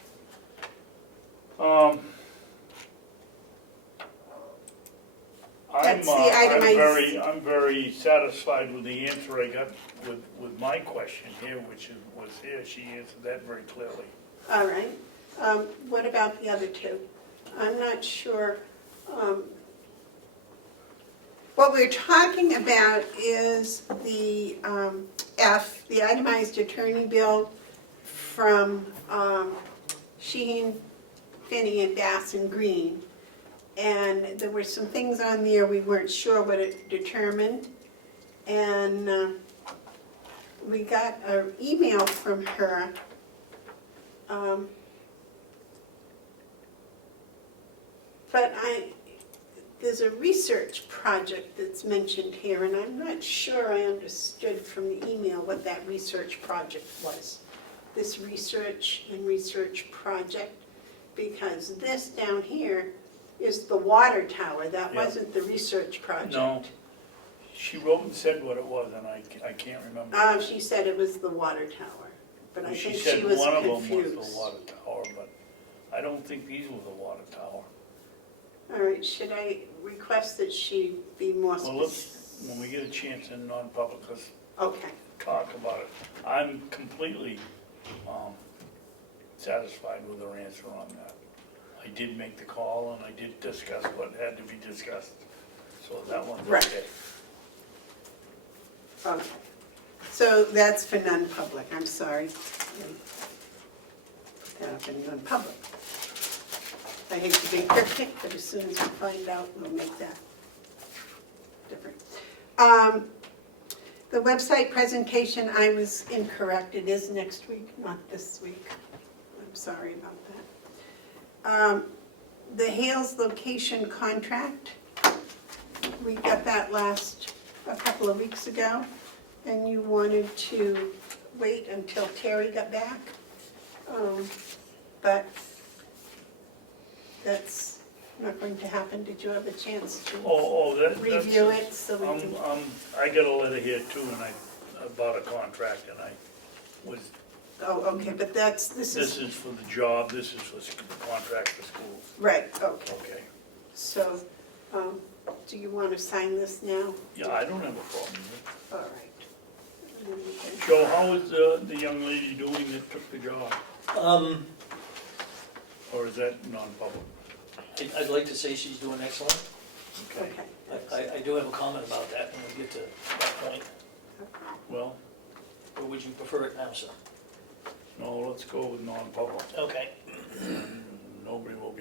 That's the itemized- I'm very satisfied with the answer I got with my question here, was here. She answered that very clearly. All right. What about the other two? I'm not sure. What we're talking about is the F, the itemized attorney bill from Sheen, Finney, and Bass and Green. And there were some things on there we weren't sure what it determined. And we got an email from her. But there's a research project that's mentioned here, and I'm not sure I understood from the email what that research project was. This research project, because this down here is the water tower, that Yeah. wasn't the research project. No, she wrote and said what it was, and I can't remember. She said it was the water tower. but I She think said she was one of them was confused. the water tower, but I don't think these were the water tower. All right, should I request that she be more Well, let's, specific? when we get a chance in non-public, let's Okay, talk about it. I'm completely satisfied with her answer on that. I did make the call and I did discuss what had to be discussed, so that one's Right. okay. okay. So that's for non-public, I'm sorry. Put that up in non-public. I hate to be cryptic, but as soon as we find out, we'll make that different. The website presentation, I was incorrect. It is next week, not this week. I'm sorry about that. The Hales location contract, we got that a couple of weeks ago, and you wanted to wait until Terry got back. But that's not going to happen. Did you have a chance to That's. review it so we can? I got a letter here too, and about a contract, and I was, Oh, okay, but this this is, is for the job, this is for the contract for schools. right, okay. Okay. So, do you want to sign this now? Yeah, I don't have a problem with All right. it. Joe, how is the young lady doing that took the job? Or is that non-public? I'd like to say she's doing excellent. Okay. Okay. I do have a comment about that when we get to that point. Well, Or would you prefer it now, sir? no, let's go with non-public. Okay. Nobody will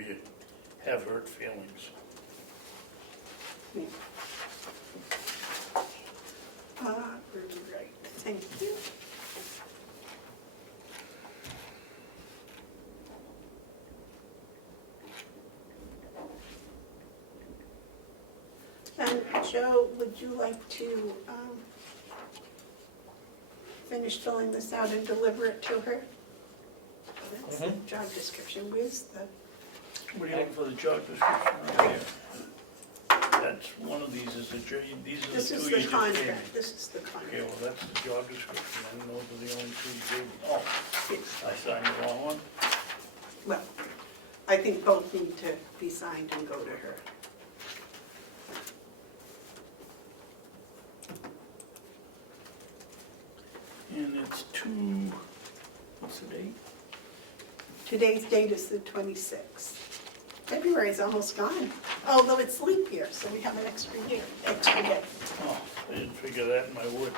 have hurt feelings. Right, thank you. And Joe, would you like to finish filling this out and deliver it to her? That's the job description. Where's the, What are you looking for, the job description right here? That's, one of these is these are this the is two the you just gave me. contract, this is the Okay, contract. well, that's the job description, and those are the only two you gave me. Oh, Yes. I signed the wrong one? Well, I think both need to be signed and go to her. And it's two, what's the date? Today's date is the 26th. February's almost gone, although it's leap year, so we have an extra day. Oh, I didn't figure that in my wood.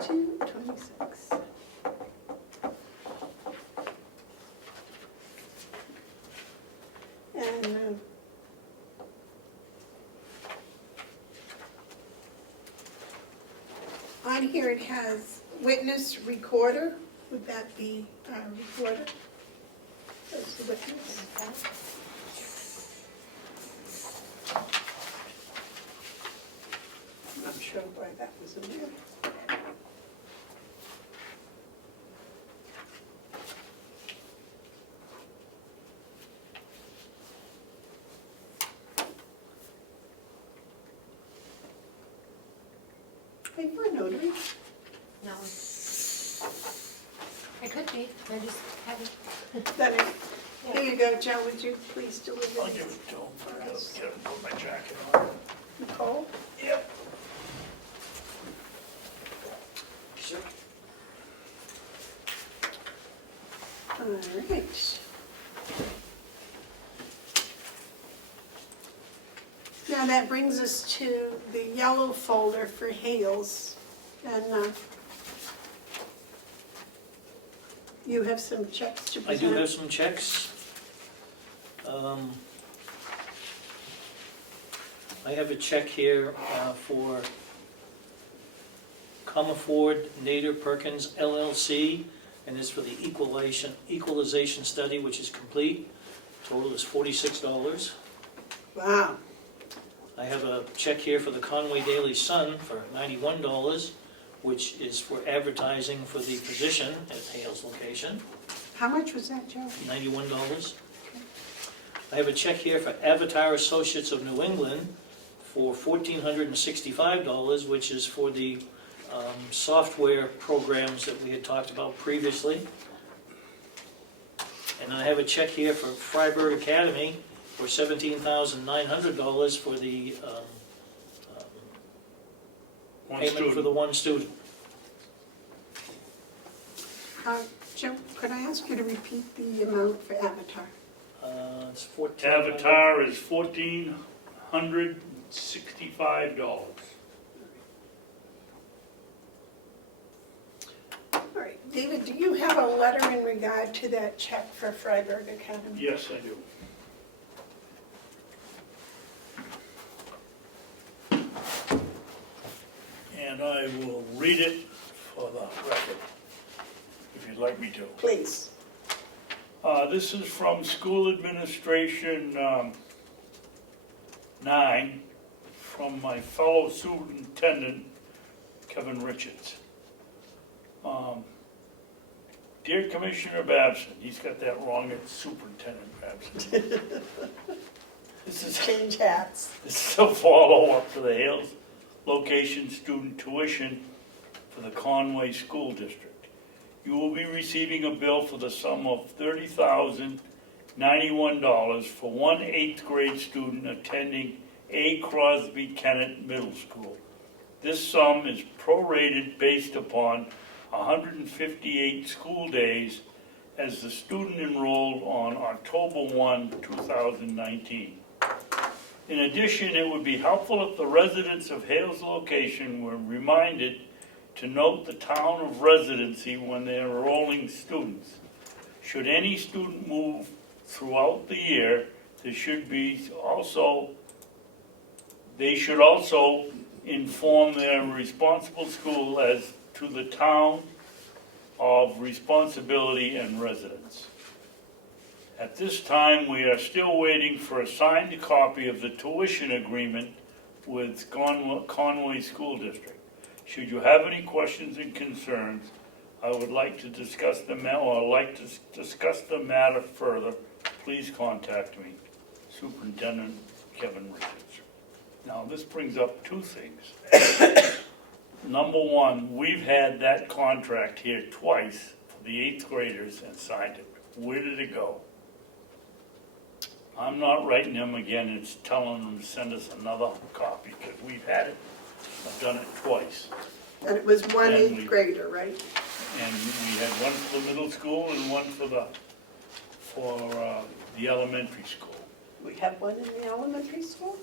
Two 26. And on here it has witness recorder. Would that be recorder? That's the witness. I'm not sure why that was in there. Are you a notary? No. I could be, I just haven't. Then, here you go, Joe, would you please deliver I'll give these? it to him, I gotta get him, put my jacket on. Nicole? Yep. Sure. All right. Now that brings us to the yellow folder for Hales. And you have some checks to I present? do have some checks. I have a check here for Comeau Nader Perkins LLC, and it's for the equalization study, which is complete. Total is $46. Wow, I have a check here for the Conway Daily Sun for $91, which is for advertising for the position at Hale's location. How much was that, Joe? $91. I have a check here for Avatar Associates of New England for $1,465, which is for the software programs that we had talked about previously. And I have a check here for Freiburg Academy for $17,900 for the One payment for student. the one student. Joe, could I ask you to repeat the amount for Avatar? It's $1,400. Avatar is $1,465. All right, David, do you have a letter in regard to that check for Freiburg Academy? Yes, I do. And I will read it for the record, if you'd like me to. Please. This is from School Administration 9, from my fellow superintendent, Kevin Richards. Dear Commissioner Babson, he's got that wrong, it's Superintendent Babson. This is Change hats. This is a follow-up to the Hales location student tuition for the Conway School District. You will be receiving a bill for the sum of $30,091 for one 8th grade student attending A. Crosby Kennett Middle School. This sum is prorated based upon 158 school days as the student enrolled on October 1, 2019. In addition, it would be helpful if the residents of Hales location were reminded to note the town of residency when they're enrolling students. Should any student move throughout the year, they should also inform their responsible school as to the town of responsibility and residence. At this time, we are still waiting for a signed copy of the tuition agreement with Conway School District. Should you have any questions and concerns, I would like to discuss the matter further, please contact me, Superintendent Kevin Richards. Now, this brings up two things. Number one, we've had that contract here twice for the 8th graders and signed it. Where did it go? I'm not writing them again, it's telling them to send us another copy, because we've had it, I've done it twice. And it was one And 8th grader, right? And we had one for the middle school and one for the elementary school. We have one in the elementary school?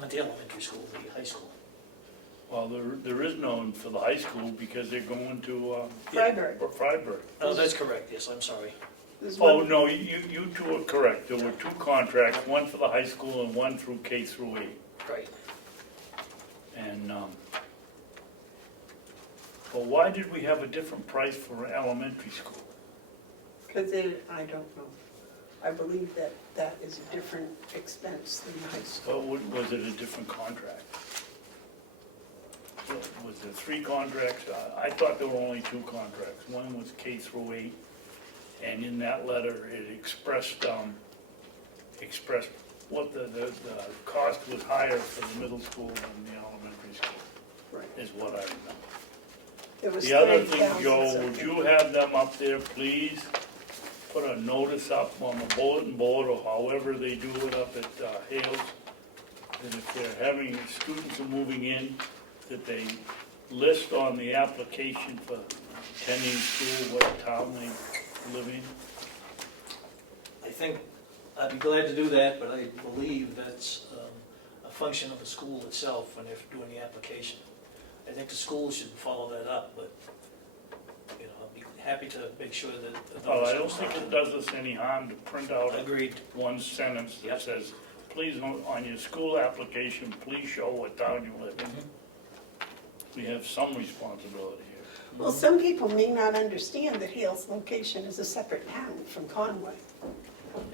Not the elementary school, the high school. Well, there is none for the high school because they're going to Freiburg. Freiburg. Oh, that's correct, yes, I'm sorry. There's Oh, one. no, you two are correct. There were two contracts, one for the high school and one through K through 8. Right. And, well, why did we have a different price for elementary school? Because I don't know. I believe that is a different expense than the high school. Well, was it a different contract? Was there 3 contracts? I thought there were only 2 contracts. One was K through 8, and in that letter, it expressed what the cost was higher for the middle school than the elementary school, Right. is what I remember. It was The other thing, 3,000 Joe, would something. you have them up there, please? Put a notice up on the bulletin board, or however they do it up at Hales, that if they're having, students are moving in, that they list on the application for attending school what town they live in. I think, I'd be glad to do that, but I believe that's a function of the school itself when they're doing the application. I think the school should follow that up, but, you know, I'll be happy to make sure that. Oh, I don't think it does us any harm to print out Agreed. one sentence that Yep. says, please, on your school application, please show what town you live in. We have some responsibility here. Well, some people may not understand that Hales location is a separate town from Conway.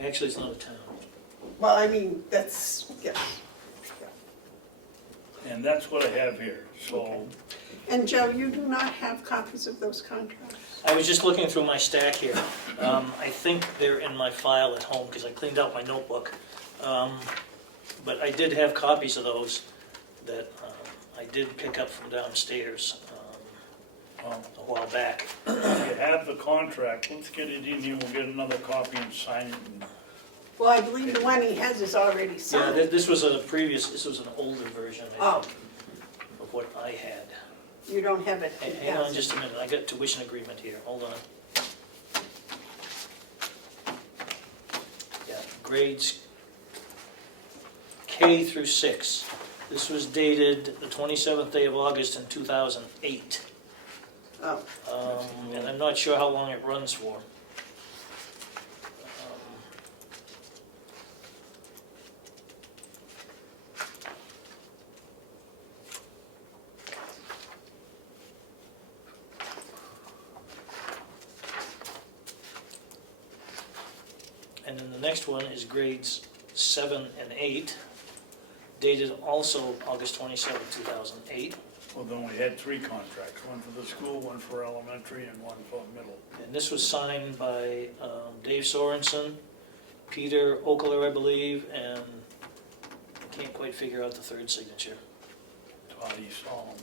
Actually, it's not a town. Well, I mean, that's, yeah. And that's what I have here, so And Joe, you do not have copies of those contracts? I was just looking through my stack here. I think they're in my file at home because I cleaned out my notebook. But I did have copies of those that I did pick up from downstairs a while back. You have the contract, let's get it in here, we'll get another copy and sign it. And Well, I believe the one he has is already Yeah, signed. this was this was an older version I Oh, think, of what I had. you don't have it. Hang on just a minute, I got tuition agreement here, hold on. Yeah, grades K through 6. This was dated the 27th day of August in 2008. Oh, And I'm not sure how long it runs for. And then the next one is grades 7 and 8, dated also August 27th, 2008. Well, then we had 3 contracts, one for the school, one for elementary, and one for middle. And this was signed by Dave Sorensen, Peter Okler, I believe, and I can't quite figure out the third signature. Toddy Solomon,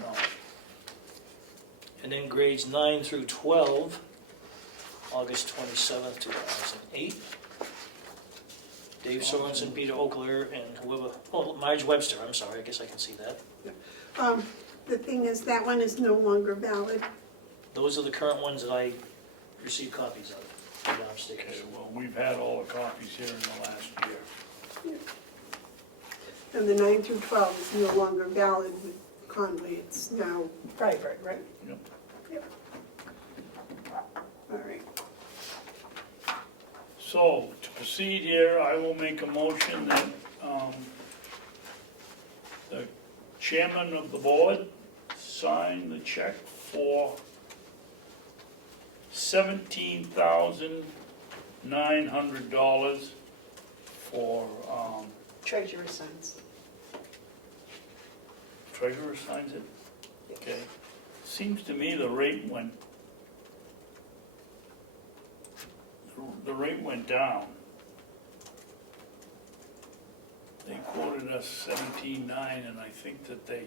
no. And then grades 9 through 12, August 27th, 2008. Dave Sorensen, Peter Okler, and whoever, oh, Marge Webster, I'm sorry, I guess I can see that. the thing is, that one is no longer valid. Those are the current ones that I received copies of downstairs. Okay, well, we've had all the copies here in the last year. And the 9 through 12 is no longer valid with Conway. It's now private, right? Yep. Yep. All right. So, to proceed here, I will make a motion that the chairman of the board sign the check for $17,900 for, Treasurer signs. treasurer signs it? Okay. Seems to me the rate went down. They quoted us 17.9, and I think that they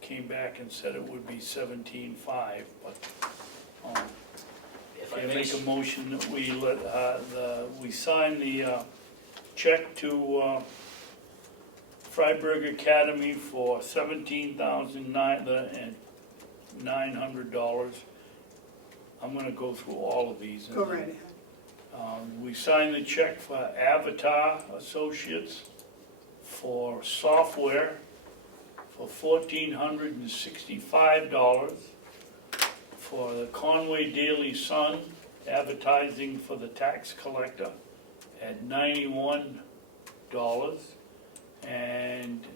came back and said it would be 17.5, but, If I I may, make a motion that we let, we sign the, check to, Freiburg Academy for $17,900. I'm gonna go through all of these. and Go then, right ahead. We signed the check for Avatar Associates for software for $1,465. For the Conway Daily Sun, advertising for the tax collector at $91. And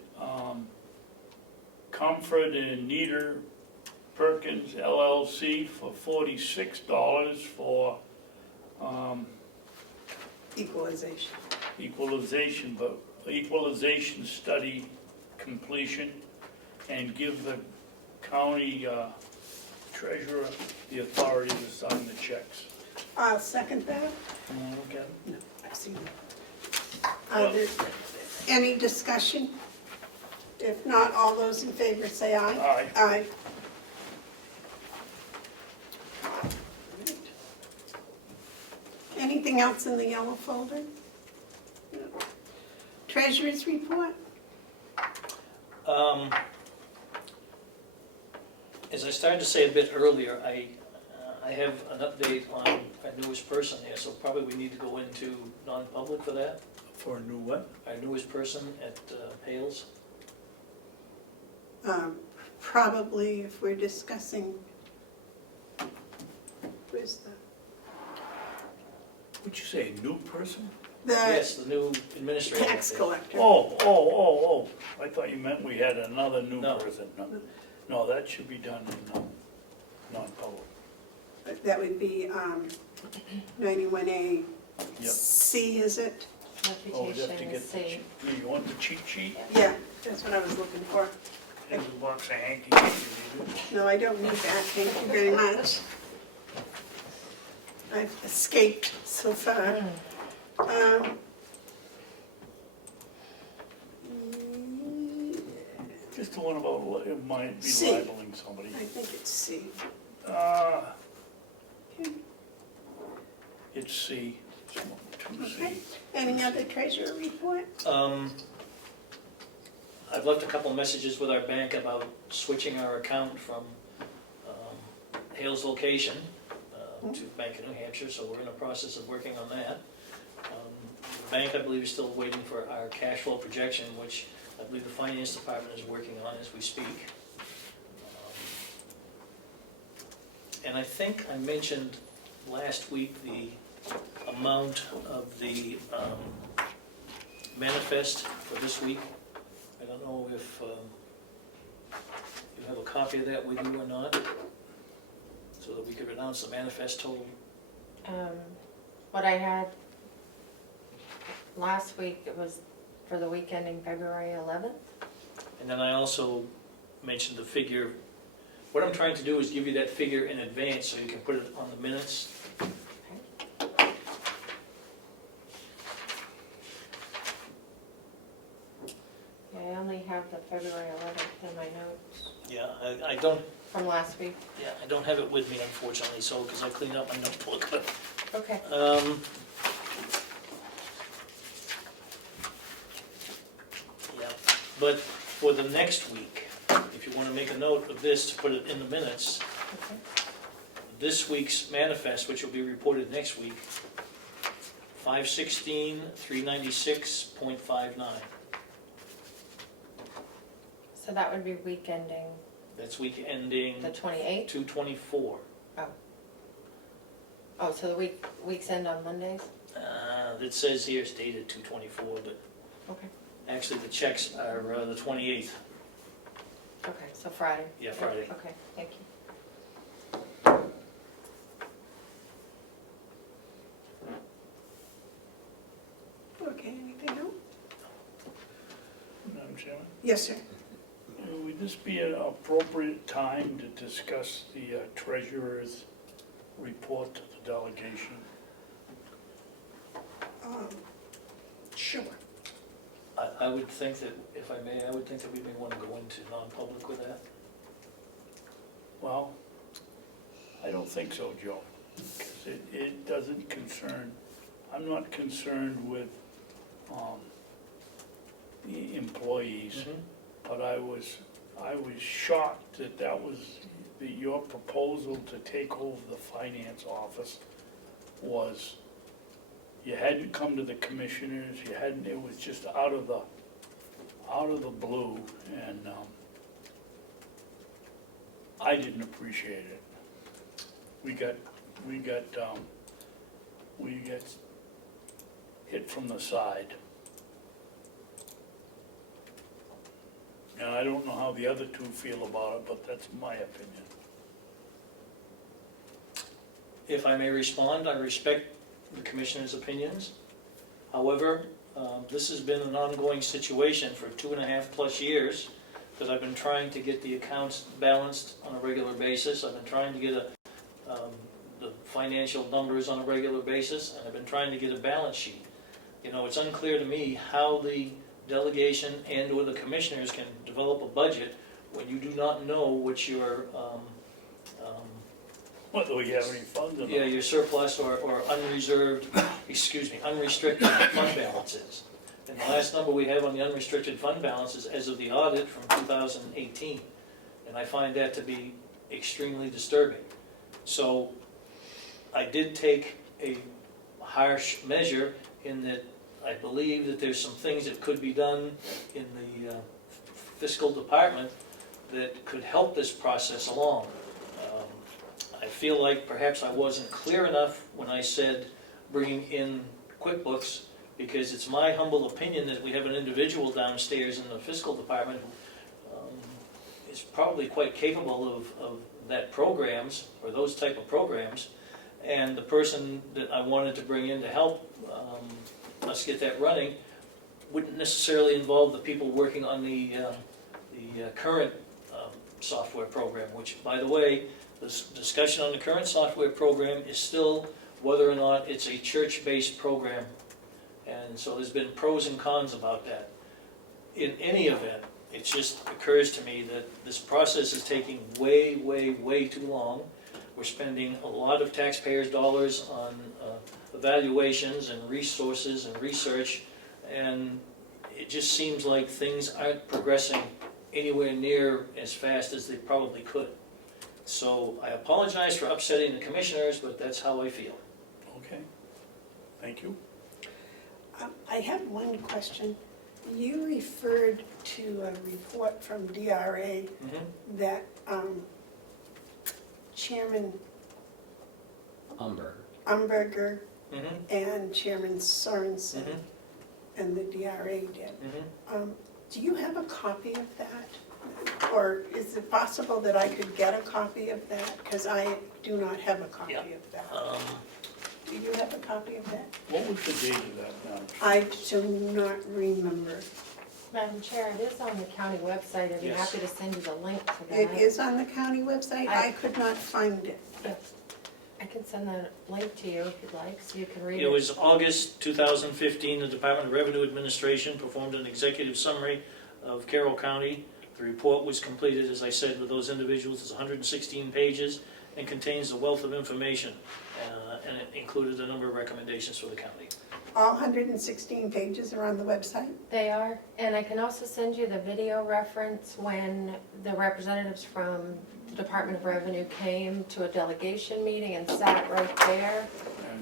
Comfort and Neater Perkins LLC for $46 for Equalization. equalization study completion, and give the county treasurer the authority to sign the checks. I'll second that. Okay. No, I've seen it. There any discussion? If not, all those in favor say aye. Aye. Aye. Anything else in the yellow folder? No. Treasurer's report? As I started to say a bit earlier, I have an update on our newest person here, so probably we need to go into non-public for that. For a new what? Our newest person at Pales. Probably if we're discussing, where's What'd you say, new person? the Yes, the new administrator. tax collector? Oh, I thought you meant we had another new No. person. No, that should be done in non-public. That would be 91A Yep. C, is it? Oh, we have to Reputation get is the safe. you want the cheat sheet? Yeah, that's what I was looking for. Here's a box of hanky if you need it. No, I don't need that, thank you very much. I've escaped so far. Just the one about it might be C. libeling somebody. I think it's C. It's C. It's 2C. Okay. Any other treasurer report? I've left a couple messages with our bank about switching our account from Hale's location to Bank of New Hampshire, so we're in the process of working on that. The bank, I believe, is still waiting for our cash flow projection, which I believe the finance department is working on as we speak. And I think I mentioned last week the amount of the manifest for this week. I don't know if you have a copy of that with you or not, so that we could announce the manifest total. What I had last week, it was for the week ending February 11th. And then I also mentioned the figure. What I'm trying to do is give you that figure in advance so you can put it on the minutes. Yeah, I only have the February 11th in my notes Yeah, I don't. from last week. Yeah, I don't have it with me, unfortunately, so because I cleaned up my notebook. Okay. Yeah, but for the next week, if you want to make a note of this to put it in the minutes, Okay. this week's manifest, which will be reported next week, 516,396.59. So that would be week ending That's week ending the 28th? 2/24. Oh, so the weeks end on Mondays? It says here it's dated 2/24, but Okay. actually the checks are the 28th. Okay, so Friday? Yeah, Friday. Okay, thank you. Okay, anything else? Madam Chairman? Yes, sir. Would this be an appropriate time to discuss the treasurer's report to the delegation? Sure. I would think that, if I may, I would think that we may want to go into non-public with that. Well, I don't think so, Joe, because it doesn't concern, I'm not concerned with the employees, but I was shocked that your proposal to take over the finance office was, you hadn't come to the commissioners, it was just out of the blue, and I didn't appreciate it. We got hit from the side. And I don't know how the other two feel about it, but that's my opinion. If I may respond, I respect the commissioner's opinions. However, this has been an ongoing situation for 2.5+ years, because I've been trying to get the accounts balanced on a regular basis. I've been trying to get the financial numbers on a regular basis, and I've been trying to get a balance sheet. You know, it's unclear to me how the delegation and or the commissioners can develop a budget when you do not know what your Whether we have any funds or not. yeah, your surplus or unreserved, unrestricted fund balances. And the last number we have on the unrestricted fund balance is as of the audit from 2018. And I find that to be extremely disturbing. So I did take a harsh measure in that I believe that there's some things that could be done in the fiscal department that could help this process along. I feel like perhaps I wasn't clear enough when I said bringing in QuickBooks, because it's my humble opinion that we have an individual downstairs in the fiscal department who is probably quite capable of that programs, or those type of programs, and the person that I wanted to bring in to help us get that running wouldn't necessarily involve the people working on the the current software program, which, by the way, this discussion on the current software program is still whether or not it's a church-based program. And so there's been pros and cons about that. In any event, it just occurs to me that this process is taking way, way, way too long. We're spending a lot of taxpayers' dollars on evaluations and resources and research, and it just seems like things aren't progressing anywhere near as fast as they probably could. So I apologize for upsetting the commissioners, but that's how I feel. Okay, thank you. I have one question. You referred to a report from DRA that Chairman Umberger and Chairman Sorensen and the DRA did. Do you have a copy of that? Or is it possible that I could get a copy of that? Because I do not have a copy Yeah. of that. Do you have a copy of that? What was the date of that now? I do not remember. Madam Chair, it is on the county website. I'd be Yes. happy to send you the link to that. It is on the county website? I could not find it. Yes. I can send the link to you if you'd like, so you can read it. It was August 2015, the Department of Revenue Administration performed an executive summary of Carroll County. The report was completed, as I said, with those individuals. It's 116 pages and contains a wealth of information, and it included a number of recommendations for the county. All 116 pages are on the website? They are, and I can also send you the video reference when the representatives from the Department of Revenue came to a delegation meeting and sat right there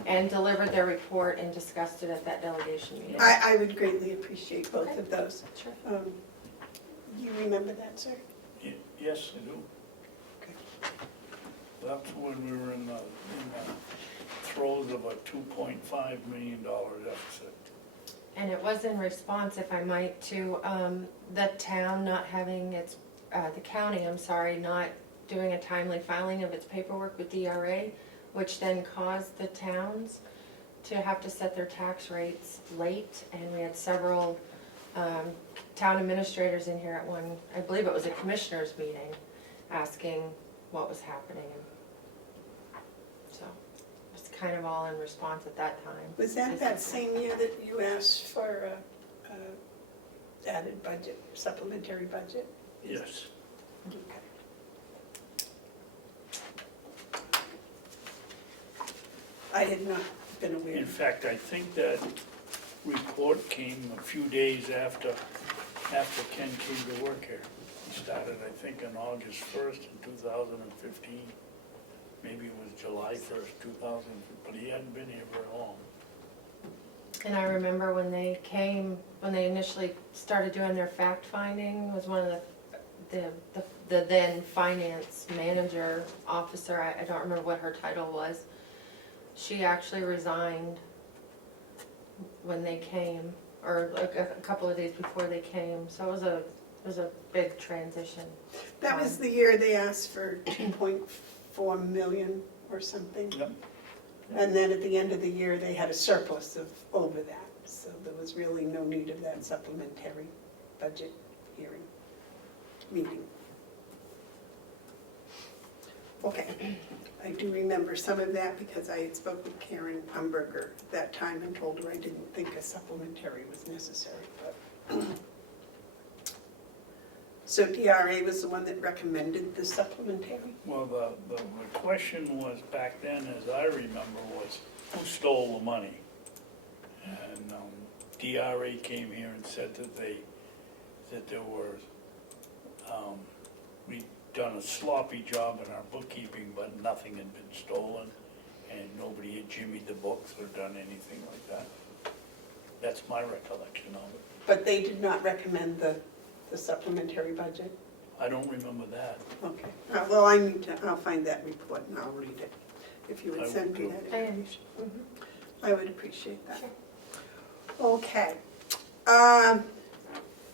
and delivered their report and discussed it at that delegation meeting. I would greatly appreciate both Okay. of those. Sure. You remember that, sir? Yes, I do. That's when we were in the throes of a $2.5 million deficit. And it was in response, if I might, to the town not having its, the county, I'm sorry, not doing a timely filing of its paperwork with DRA, which then caused the towns to have to set their tax rates late. And we had several town administrators in here at one, I believe it was a commissioners meeting, asking what was happening. So it was kind of all in response at that time. Was that same year that you asked for added budget, supplementary budget? Yes. Okay. I had not been aware. In fact, I think that report came a few days after Ken came to work here. He started, I think, on August 1st in 2015. Maybe it was July 1st, 2000, but he hadn't been here very long. And I remember when they came, when they initially started doing their fact finding, was one of the then finance manager officer, I don't remember what her title was. She actually resigned when they came, or like a couple of days before they came, so it was a big transition. That was the year they asked for 2.4 million or something. Yep. And then at the end of the year, they had a surplus of over that. So there was really no need of that supplementary budget hearing, meeting. Okay, I do remember some of that because I had spoken with Karen Umberger at that time and told her I didn't think a supplementary was necessary, but. So DRA was the one that recommended the supplementary? Well, the question was back then, as I remember, was who stole the money? And DRA came here and said that there were, we'd done a sloppy job in our bookkeeping, but nothing had been stolen, and nobody had jimmied the books or done anything like that. That's my recollection of it. But they did not recommend the supplementary budget? I don't remember that. Okay, well, I'll find that report and I'll read it, if you I would send me will that too. information. I would appreciate that. Sure. Okay.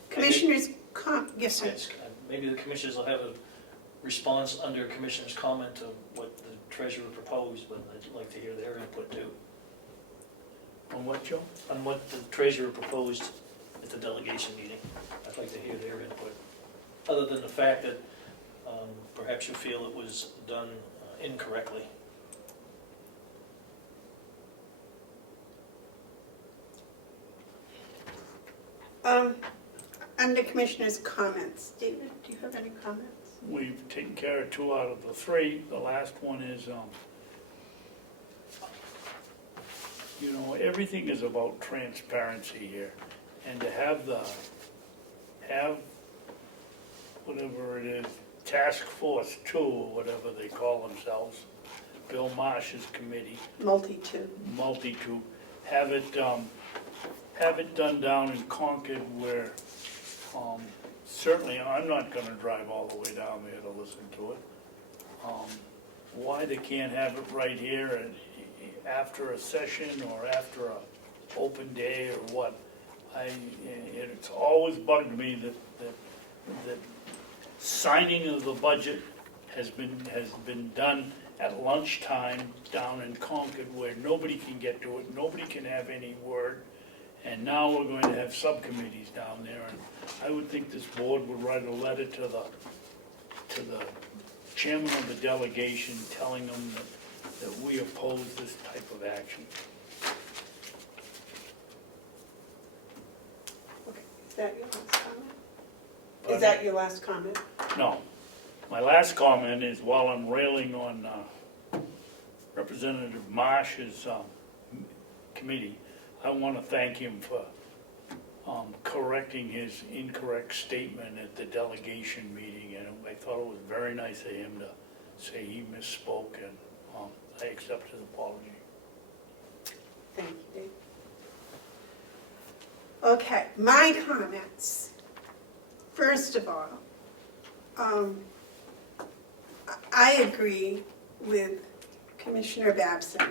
Commissioners, yes, sir. Yes, maybe the commissioners will have a response under commissioners' comment to what the treasurer proposed, but I'd like to hear their input too. On what, Joe? On what the treasurer proposed at the delegation meeting. I'd like to hear their input. other than the fact that perhaps you feel it was done incorrectly. Under Commissioner's comments, David, do you have any comments? We've taken care of 2 out of the 3. The last one is, you know, everything is about transparency here. And to have whatever it is, Task Force 2 or whatever they call themselves, Bill Marsh's committee, Multi-two. multi-to, have it done down in Concord where, certainly I'm not gonna drive all the way down there to listen to it. Why they can't have it right here and after a session or after a open day or what? It's always bugged me that signing of the budget has been done at lunchtime down in Concord where nobody can get to it, nobody can have any word. And now we're going to have subcommittees down there, and I would think this board would write a letter to the chairman of the delegation telling them that we oppose this type of action. Okay, is that your last comment? Is that your last comment? No. My last comment is while I'm railing on Representative Marsh's committee, I want to thank him for correcting his incorrect statement at the delegation meeting, and I thought it was very nice of him to say he misspoke, and I accept his apology. Thank you, Dave. Okay, my comments. First of all, I agree with Commissioner Babson.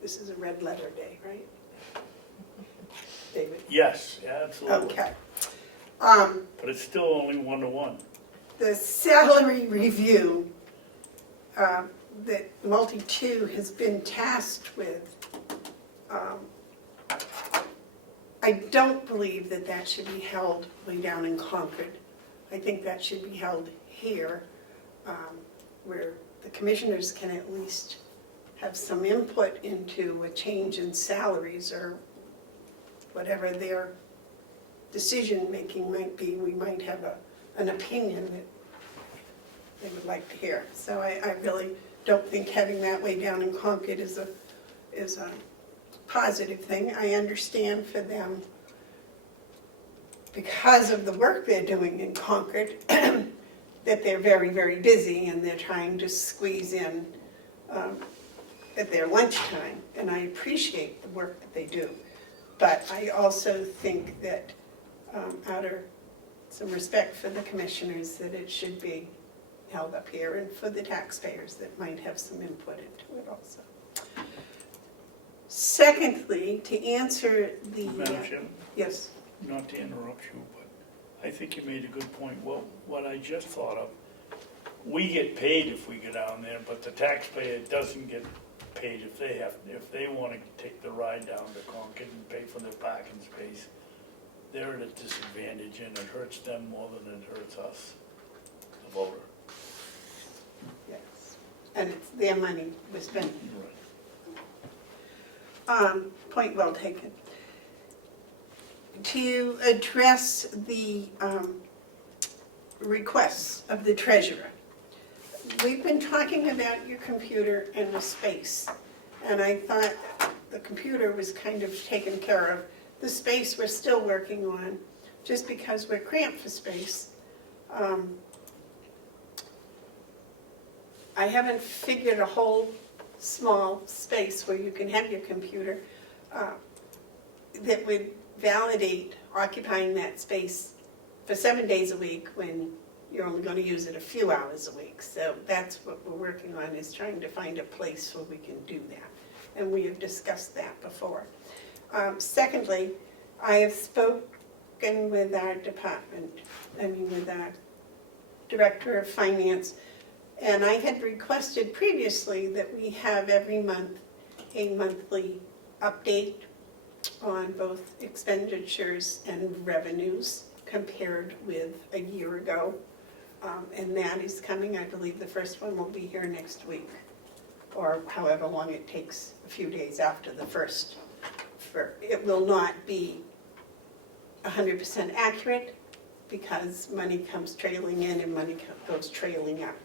This is a red letter day, right? David? Yes, absolutely. Okay. But it's still only 1-to-1. The salary review that Multi-2 has been tasked with, I don't believe that that should be held way down in Concord. I think that should be held here, where the commissioners can at least have some input into a change in salaries or whatever their decision-making might be. We might have an opinion that they would like to hear. So I really don't think having that way down in Concord is a positive thing. I understand for them, because of the work they're doing in Concord, that they're very, very busy and they're trying to squeeze in at their lunchtime, and I appreciate the work that they do. But I also think that out of some respect for the commissioners, that it should be held up here, and for the taxpayers that might have some input into it also. Secondly, to answer the... Madam Chairman? Yes. Not to interrupt you, but I think you made a good point. Well, what I just thought of, we get paid if we go down there, but the taxpayer doesn't get paid if they want to take the ride down to Concord and pay for their parking space. They're at a disadvantage, and it hurts them more than it hurts us, the voter. Yes. And it's their money we're spending. Right. Point well taken. To address the requests of the treasurer, we've been talking about your computer and the space, and I thought the computer was kind of taken care of. The space we're still working on, just because we're cramped for space. I haven't figured a whole small space where you can have your computer that would validate occupying that space for 7 days a week when you're only going to use it a few hours a week. So that's what we're working on, is trying to find a place where we can do that. And we have discussed that before. Secondly, I have spoken with our department, with our Director of Finance, and I had requested previously that we have every month a monthly update on both expenditures and revenues. compared with a year ago. And that is coming, I believe the first one will be here next week, or however long it takes, a few days after the first. It will not be 100% accurate, because money comes trailing in and money goes trailing out.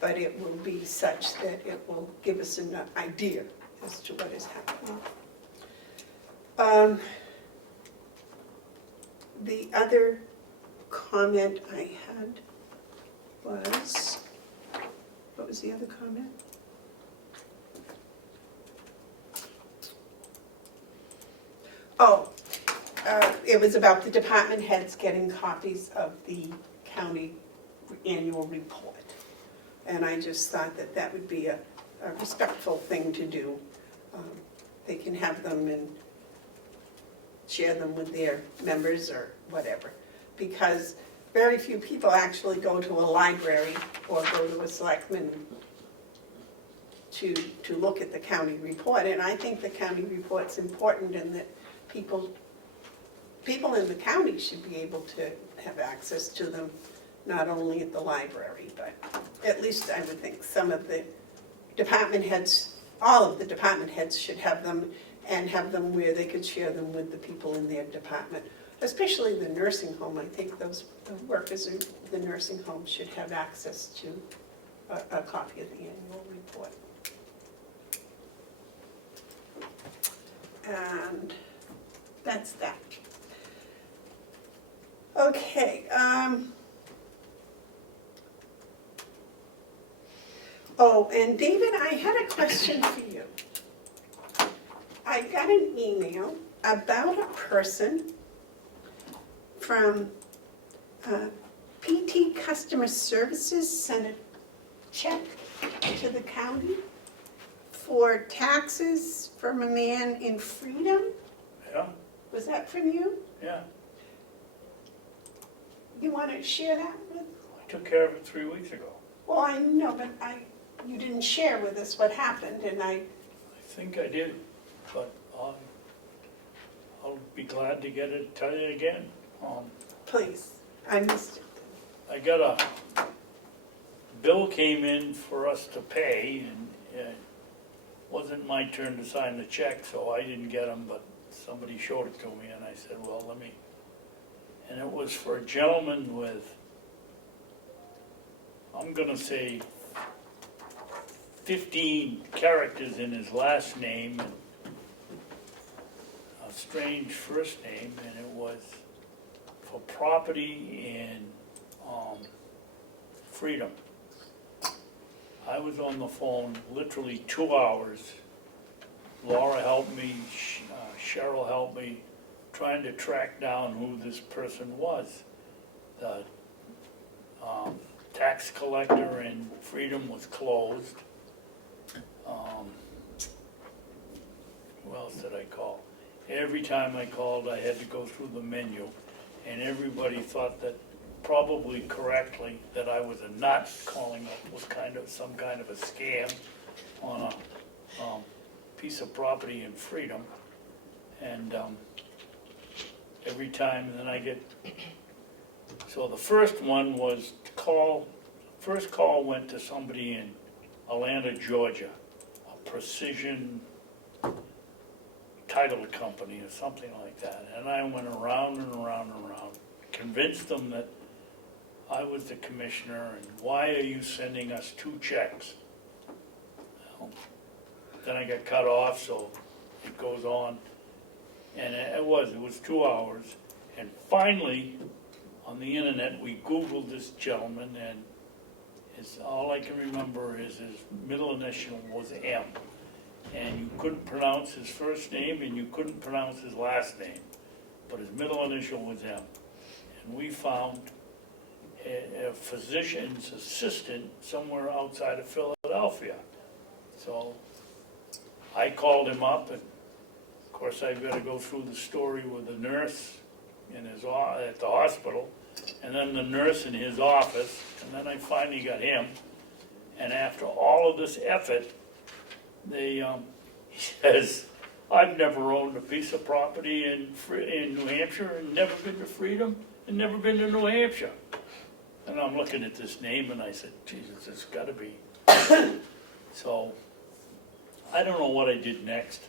But it will be such that it will give us an idea as to what is happening. The other comment I had was, what was the other comment? Oh, it was about the department heads getting copies of the county annual report. And I just thought that that would be a respectful thing to do. They can have them and share them with their members or whatever. Because very few people actually go to a library or go to a selectman to look at the county report. And I think the county report's important, and that people in the county should be able to have access to them, not only at the library, but at least I would think some of the department heads, all of the department heads should have them, and have them where they could share them with the people in their department. Especially the nursing home, I think those workers in the nursing home should have access to a copy of the annual report. And that's that. Okay. Oh, and David, I had a question for you. I got an email about a person from PT Customer Services sent a check to the county for taxes from a man in Freedom. Yeah, Was that from you? yeah. You want to share that with? I took care of it 3 weeks ago. Well, I know, but you didn't share with us what happened, and I think I did, but I'll be glad to get it, tell you again. please, I missed it. I got a bill came in for us to pay, and it wasn't my turn to sign the check, so I didn't get them, but somebody showed it to me, and I said, well, let me. And it was for a gentleman with, I'm gonna say, 15 characters in his last name, and a strange first name, and it was for property in Freedom. I was on the phone literally 2 hours. Laura helped me, Cheryl helped me, trying to track down who this person was. The tax collector in Freedom was closed. Who else did I call? Every time I called, I had to go through the menu, and everybody thought that, probably correctly, that I was a nut calling up was some kind of a scam on a piece of property in Freedom. And every time, and then I get, so the first one was first call went to somebody in Atlanta, Georgia, a Precision Title Company or something like that. And I went around and around and around, convinced them that I was the commissioner, and why are you sending us 2 checks? Well, then I got cut off, so it goes on. And it was 2 hours. And finally, on the internet, we Googled this gentleman, and all I can remember is his middle initial was M. And you couldn't pronounce his first name, and you couldn't pronounce his last name. But his middle initial was M. And we found a physician's assistant somewhere outside of Philadelphia. So I called him up, and of course I've got to go through the story with the nurse at the hospital, and then the nurse in his office, and then I finally got him. And after all of this effort, he says, I've never owned a piece of property in New Hampshire and never been to Freedom and never been to New Hampshire. And I'm looking at this name and I said, Jesus, it's gotta be. So, I don't know what I did next,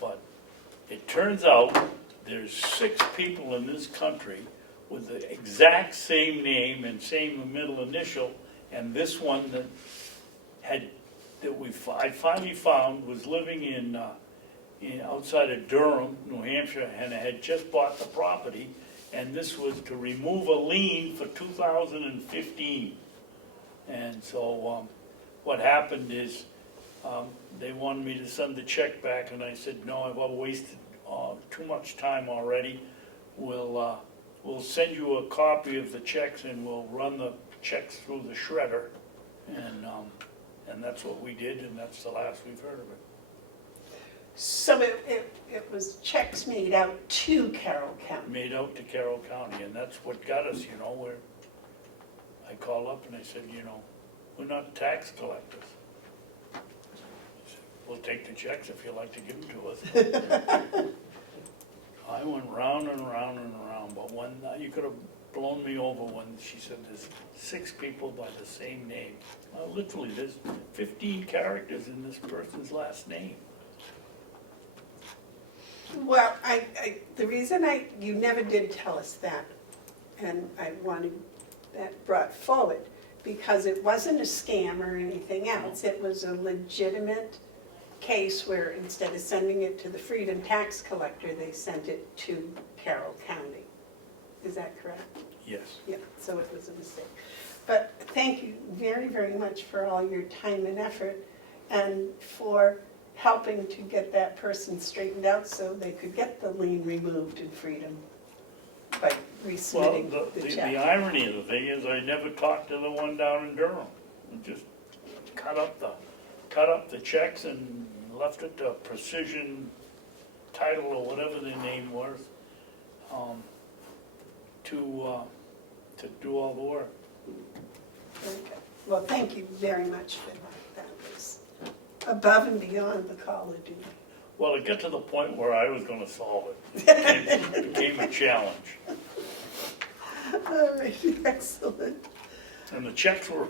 but it turns out there's 6 people in this country with the exact same name and same middle initial, and this one that I finally found was living in outside of Durham, New Hampshire, and I had just bought the property, and this was to remove a lien for 2015. And so what happened is they wanted me to send the check back, and I said, no, I've wasted too much time already. We'll send you a copy of the checks, and we'll run the checks through the shredder, and that's what we did, and that's the last we've heard of it. So it was checks made out to Carroll County. Made out to Carroll County, and that's what got us, where I called up and I said, we're not tax collectors. He said, we'll take the checks if you'd like to give them to us. I went round and round and round, but you could have blown me over when she said there's 6 people by the same name. Well, literally, there's 15 characters in this person's last name. Well, the reason you never did tell us that, and I wanted that brought forward, because it wasn't a scam or anything else. It was a legitimate case where instead of sending it to the Freedom Tax Collector, they sent it to Carroll County. Is that correct? Yes. Yeah, so it was a mistake. But thank you very, very much for all your time and effort, and for helping to get that person straightened out so they could get the lien removed in Freedom by resubmitting the The check. irony of the thing is I never talked to the one down in Durham. I just cut up the checks and left it to Precision Title or whatever their name was, to do all the work. Okay. Well, thank you very much for that. That was above and beyond the call of duty. Well, it got to the point where I was gonna solve it. It became a challenge. All right, excellent. And the checks were,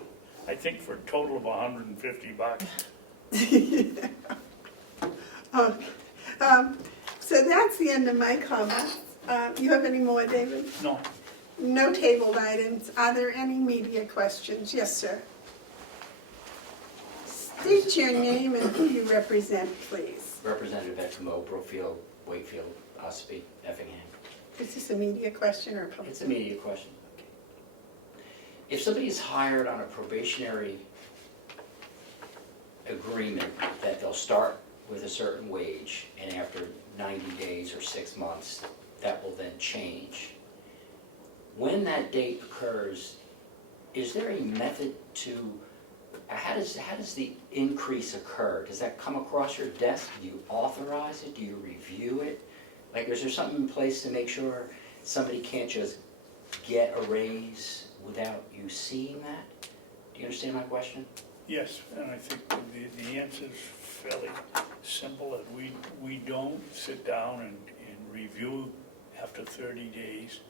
I think, for a total of $150. Okay. So that's the end of my comments. You have any more, David? No, No tabled items. Are there any media questions? Yes, sir. State your name and who you represent, please. Representative at Comeau, Brookfield, Wakefield, Ospey, Effingham. Is this a media question or a public? It's a media question. If somebody is hired on a probationary agreement that they'll start with a certain wage, and after 90 days or 6 months, that will then change. When that date occurs, is there a method to, how does the increase occur? Does that come across your desk? Do you authorize it? Do you review it? Like, is there something in place to make sure somebody can't just get a raise without you seeing that? Do you understand my question? yes, and I think the answer is fairly simple, that we don't sit down and review after 30 days.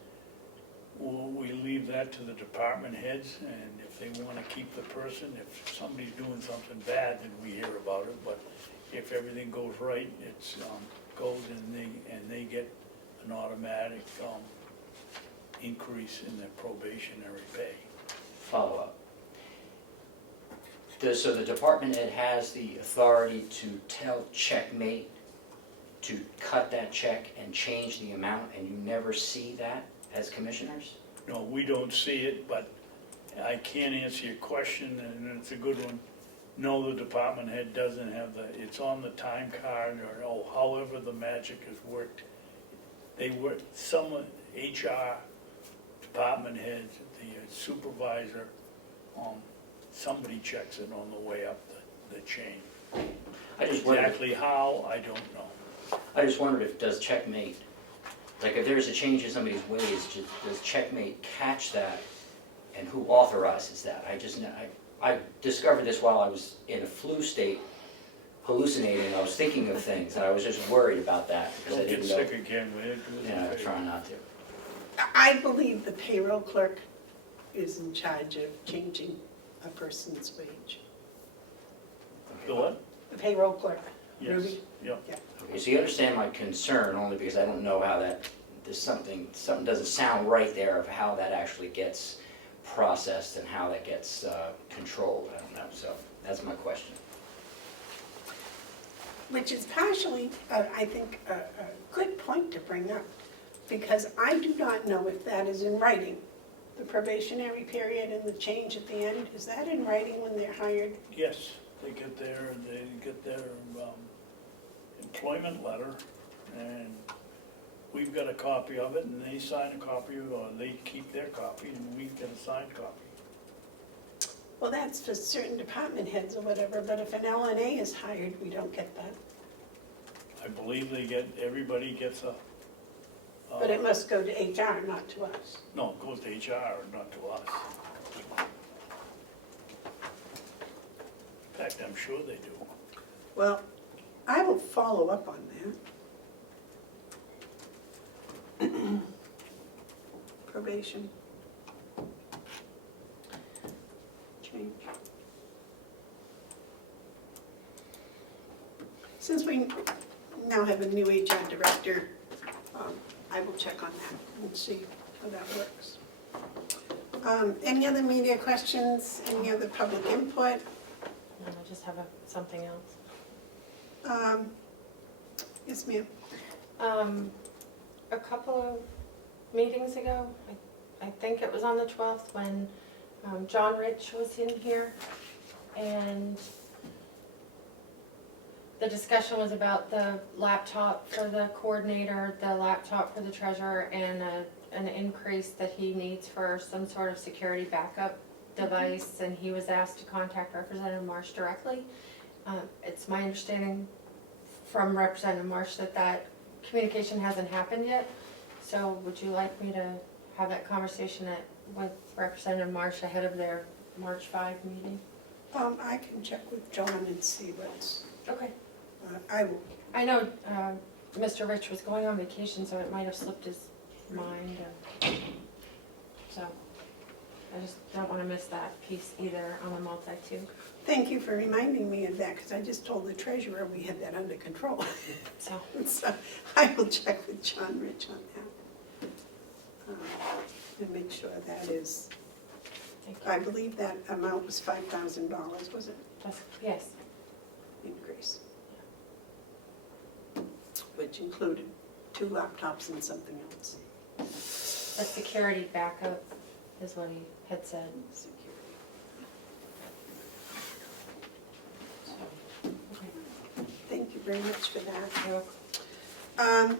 We leave that to the department heads, and if they want to keep the person, if somebody's doing something bad, then we hear about it, but if everything goes right, it's goes and they get an automatic increase in their probationary pay. Follow-up. So the department head has the authority to tell checkmate to cut that check and change the amount, and you never see that as commissioners? No, we don't see it, but I can't answer your question, and it's a good one. No, the department head doesn't have it's on the time card, or however the magic has worked. They work, some HR department heads, the supervisor, somebody checks it on the way up the chain. I just wondered, Exactly how, I don't know. I just wondered if, does checkmate, like if there's a change in somebody's ways, does checkmate catch that, and who authorizes that? I discovered this while I was in a flu state hallucinating, I was thinking of things, and I was just worried about that, because I Don't get didn't know. sick again, will you? Do us a Yeah, favor. trying not to. I believe the payroll clerk is in charge of changing a person's wage. The what? The payroll clerk, Yes, Ruby? yeah. Okay, so you understand my concern, only because I don't know how that, there's something doesn't sound right there of how that actually gets processed and how that gets controlled, I don't know, so that's my question. Which is partially, I think, a good point to bring up, because I do not know if that is in writing. The probationary period and the change at the end, is that in writing when they're hired? Yes, they get their employment letter, and we've got a copy of it, and they sign a copy, or they keep their copy, and we get a signed copy. Well, that's for certain department heads or whatever, but if an LNA is hired, we don't get that. I believe everybody gets a. But it must go to HR, not to us. No, it goes to HR, not to us. In fact, I'm sure they do. Well, I will follow up on that. Probation. Change. Since we now have a new HR director, I will check on that and see how that works. Any other media questions, any other public input? No, I just have something else. Yes, ma'am. A couple of meetings ago, I think it was on the 12th, when John Rich was in here, and the discussion was about the laptop for the coordinator, the laptop for the treasurer, and an increase that he needs for some sort of security backup device, and he was asked to contact Representative Marsh directly. It's my understanding from Representative Marsh that communication hasn't happened yet, so would you like me to have that conversation with Representative Marsh ahead of their March 5 meeting? I can check with John and see what's, Okay. I will. I know Mr. Rich was going on vacation, so it might have slipped his mind, so I just don't want to miss that piece either on the multi-tube. Thank you for reminding me of that, because I just told the treasurer we had that under control. So, So I will check with John Rich on that. And make sure that is, thank you. I believe that amount was $5,000, was it? Yes, Increase. Which included 2 laptops and something else. a security backup is what he had said. Security. So, okay. Thank you very much for that. You're welcome.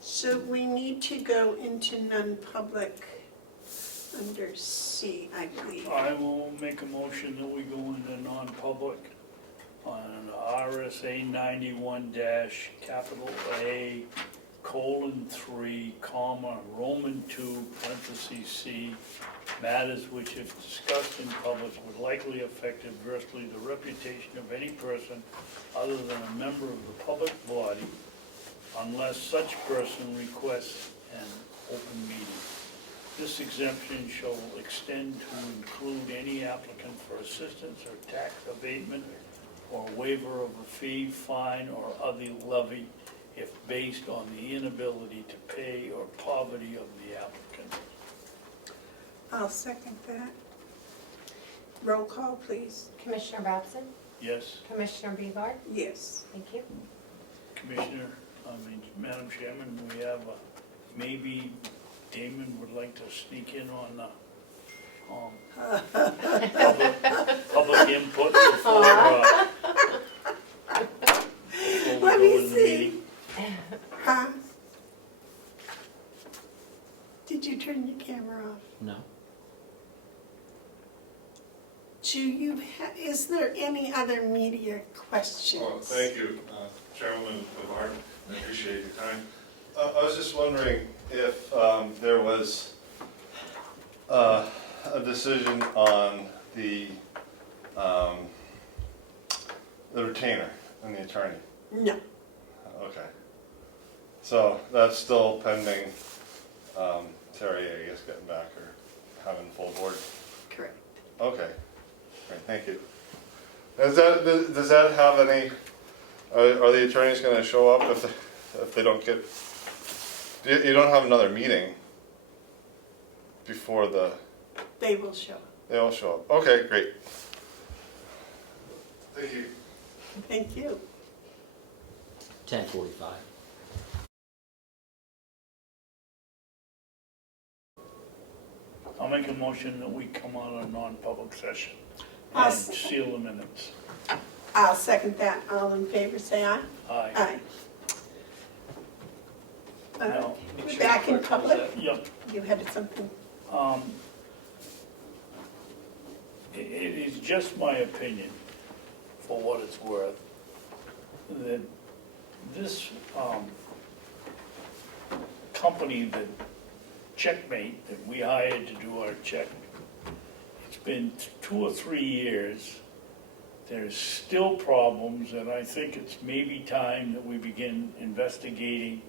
So we need to go into non-public under C, I believe. I will make a motion that we go into non-public on RSA 91 dash capital A, :3, comma, Roman 2, parentheses C, matters which if discussed in public would likely affect adversely the reputation of any person other than a member of the public body, unless such person requests an open meeting. This exemption shall extend to include any applicant for assistance or tax abatement or waiver of a fee, fine, or other levy if based on the inability to pay or poverty of the applicant. I'll second that. Roll call, please. Commissioner Babson? Yes, Commissioner Beavard? Yes. Thank you. Madam Chairman, we have, maybe Damon would like to sneak in on the public input before we Let go me in the see. meeting. Huh? Did you turn your camera off? No. Is there any other media questions? Oh, thank you, Chairwoman Bavard. I appreciate your time. I was just wondering if there was a decision on the retainer and the attorney? No, Okay. So that's still pending, Terry, I guess, getting back or having full board? correct. Okay, great, thank you. Does that have any, are the attorneys gonna show up if they don't get, you don't have another meeting before They will show up. they all show up? Okay, great. Thank you. Thank you. 10:45. I'll make a motion that we come out of non-public session I'll and s- seal the minutes. I'll second that. All in favor, say aye. Aye. Aye. Now, Make We're sure back the in clerk knows public. that. yep, You had something? it is just my opinion, for what it's worth, that this, company that Checkmate, that we hired to do our check, it's been 2 or 3 years. There's still problems, and I think it's maybe time that we begin investigating,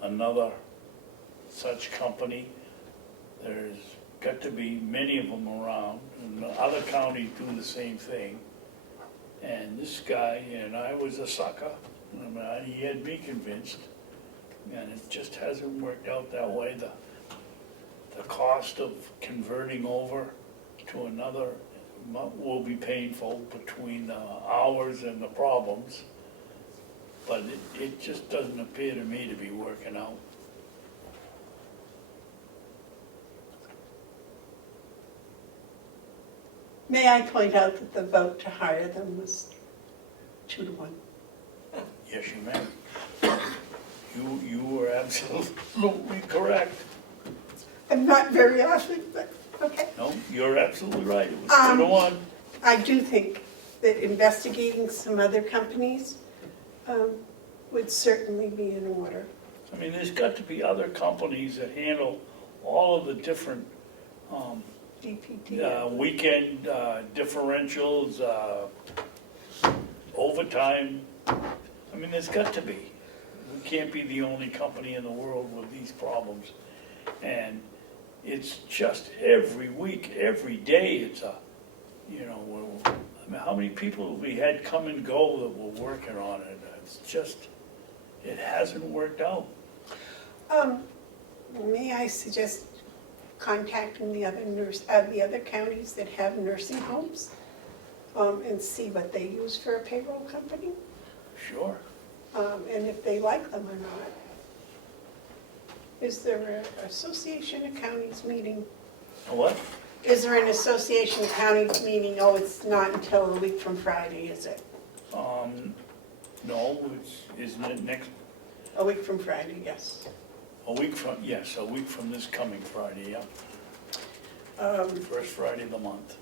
another such company. There's got to be many of them around, and other counties do the same thing. And this guy, and I was a sucker, I mean, he had me convinced, and it just hasn't worked out that way. The cost of converting over to another will be painful between the hours and the problems, but it just doesn't appear to me to be working out. May I point out that the vote to hire them was 2-1. Yes, you may. You were absolutely correct. I'm not very often, but okay. No, you're absolutely right. It was 2-1. I do think that investigating some other companies would certainly be in order. I mean, there's got to be other companies that handle all of the different DPT. weekend differentials, overtime. I mean, there's got to be. We can't be the only company in the world with these problems. And it's just every week, every day, it's I mean, how many people have we had come and go that were working on it? It's just, it hasn't worked out. May I suggest contacting the other counties that have nursing homes and see what they use for a payroll company, Sure. and if they like them or not. Is there an association of counties meeting? What? Is there an association of counties meeting? Oh, it's not until a week from Friday, is it? No, isn't it next, A week from Friday, yes. a week from this coming Friday, yeah. First Friday of the month.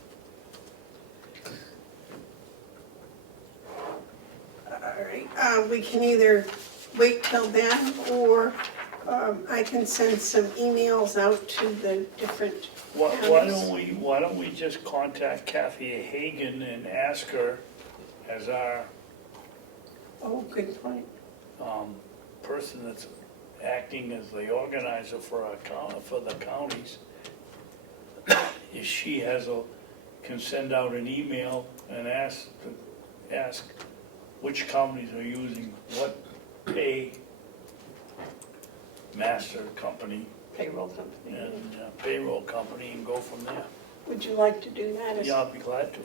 All right, we can either wait till then, or I can send some emails out to the different Why counties. don't we just contact Kathy Hagan and ask her as our, Oh, good point. person that's acting as the organizer for the counties, if she can send out an email and ask which counties are using what master company Payroll company. and payroll company, and go from there. Would you like to do that? Yeah, I'll be glad to.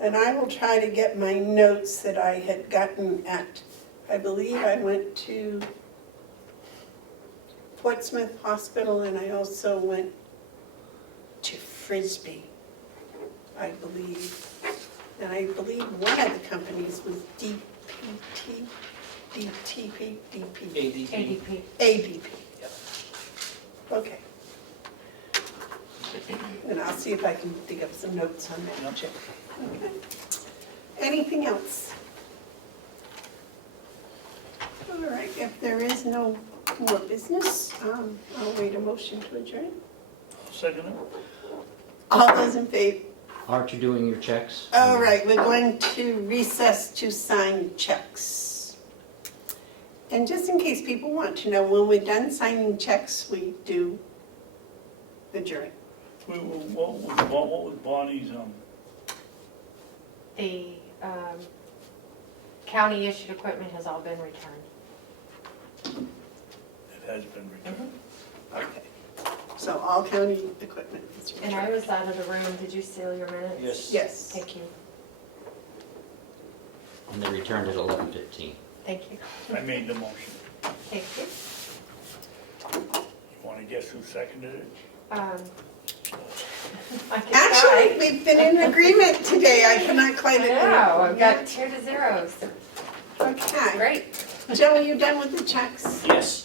And I will try to get my notes that I had gotten I believe I went to Portsmouth Hospital, and I also went to Frisbee, I believe. And I believe one of the companies was DPT, DTP, DP, ADP. ADP. Okay. And I'll see if I can dig up some notes on that, Chip. Okay. Anything else? All right, if there is no more business, I'll wait a motion to adjourn. Second it? All those in favor? Aren't you doing your checks? All right, we're going to recess to sign checks. And just in case people want to know, when we're done signing checks, we do adjourn. What was Bonnie's, The county issued equipment has all been returned. it has been returned? Okay. So all county equipment is And I returned. was out of the room, did you seal your minutes? Yes. Yes. Thank you, And they returned at 11:15. thank you, I made the motion. thank you. You wanna guess who seconded it? I can Actually, try. we've been in agreement today. I cannot quite I agree. know, I've got 2 to 0. Okay. Great. Joe, are you done with the checks? Yes.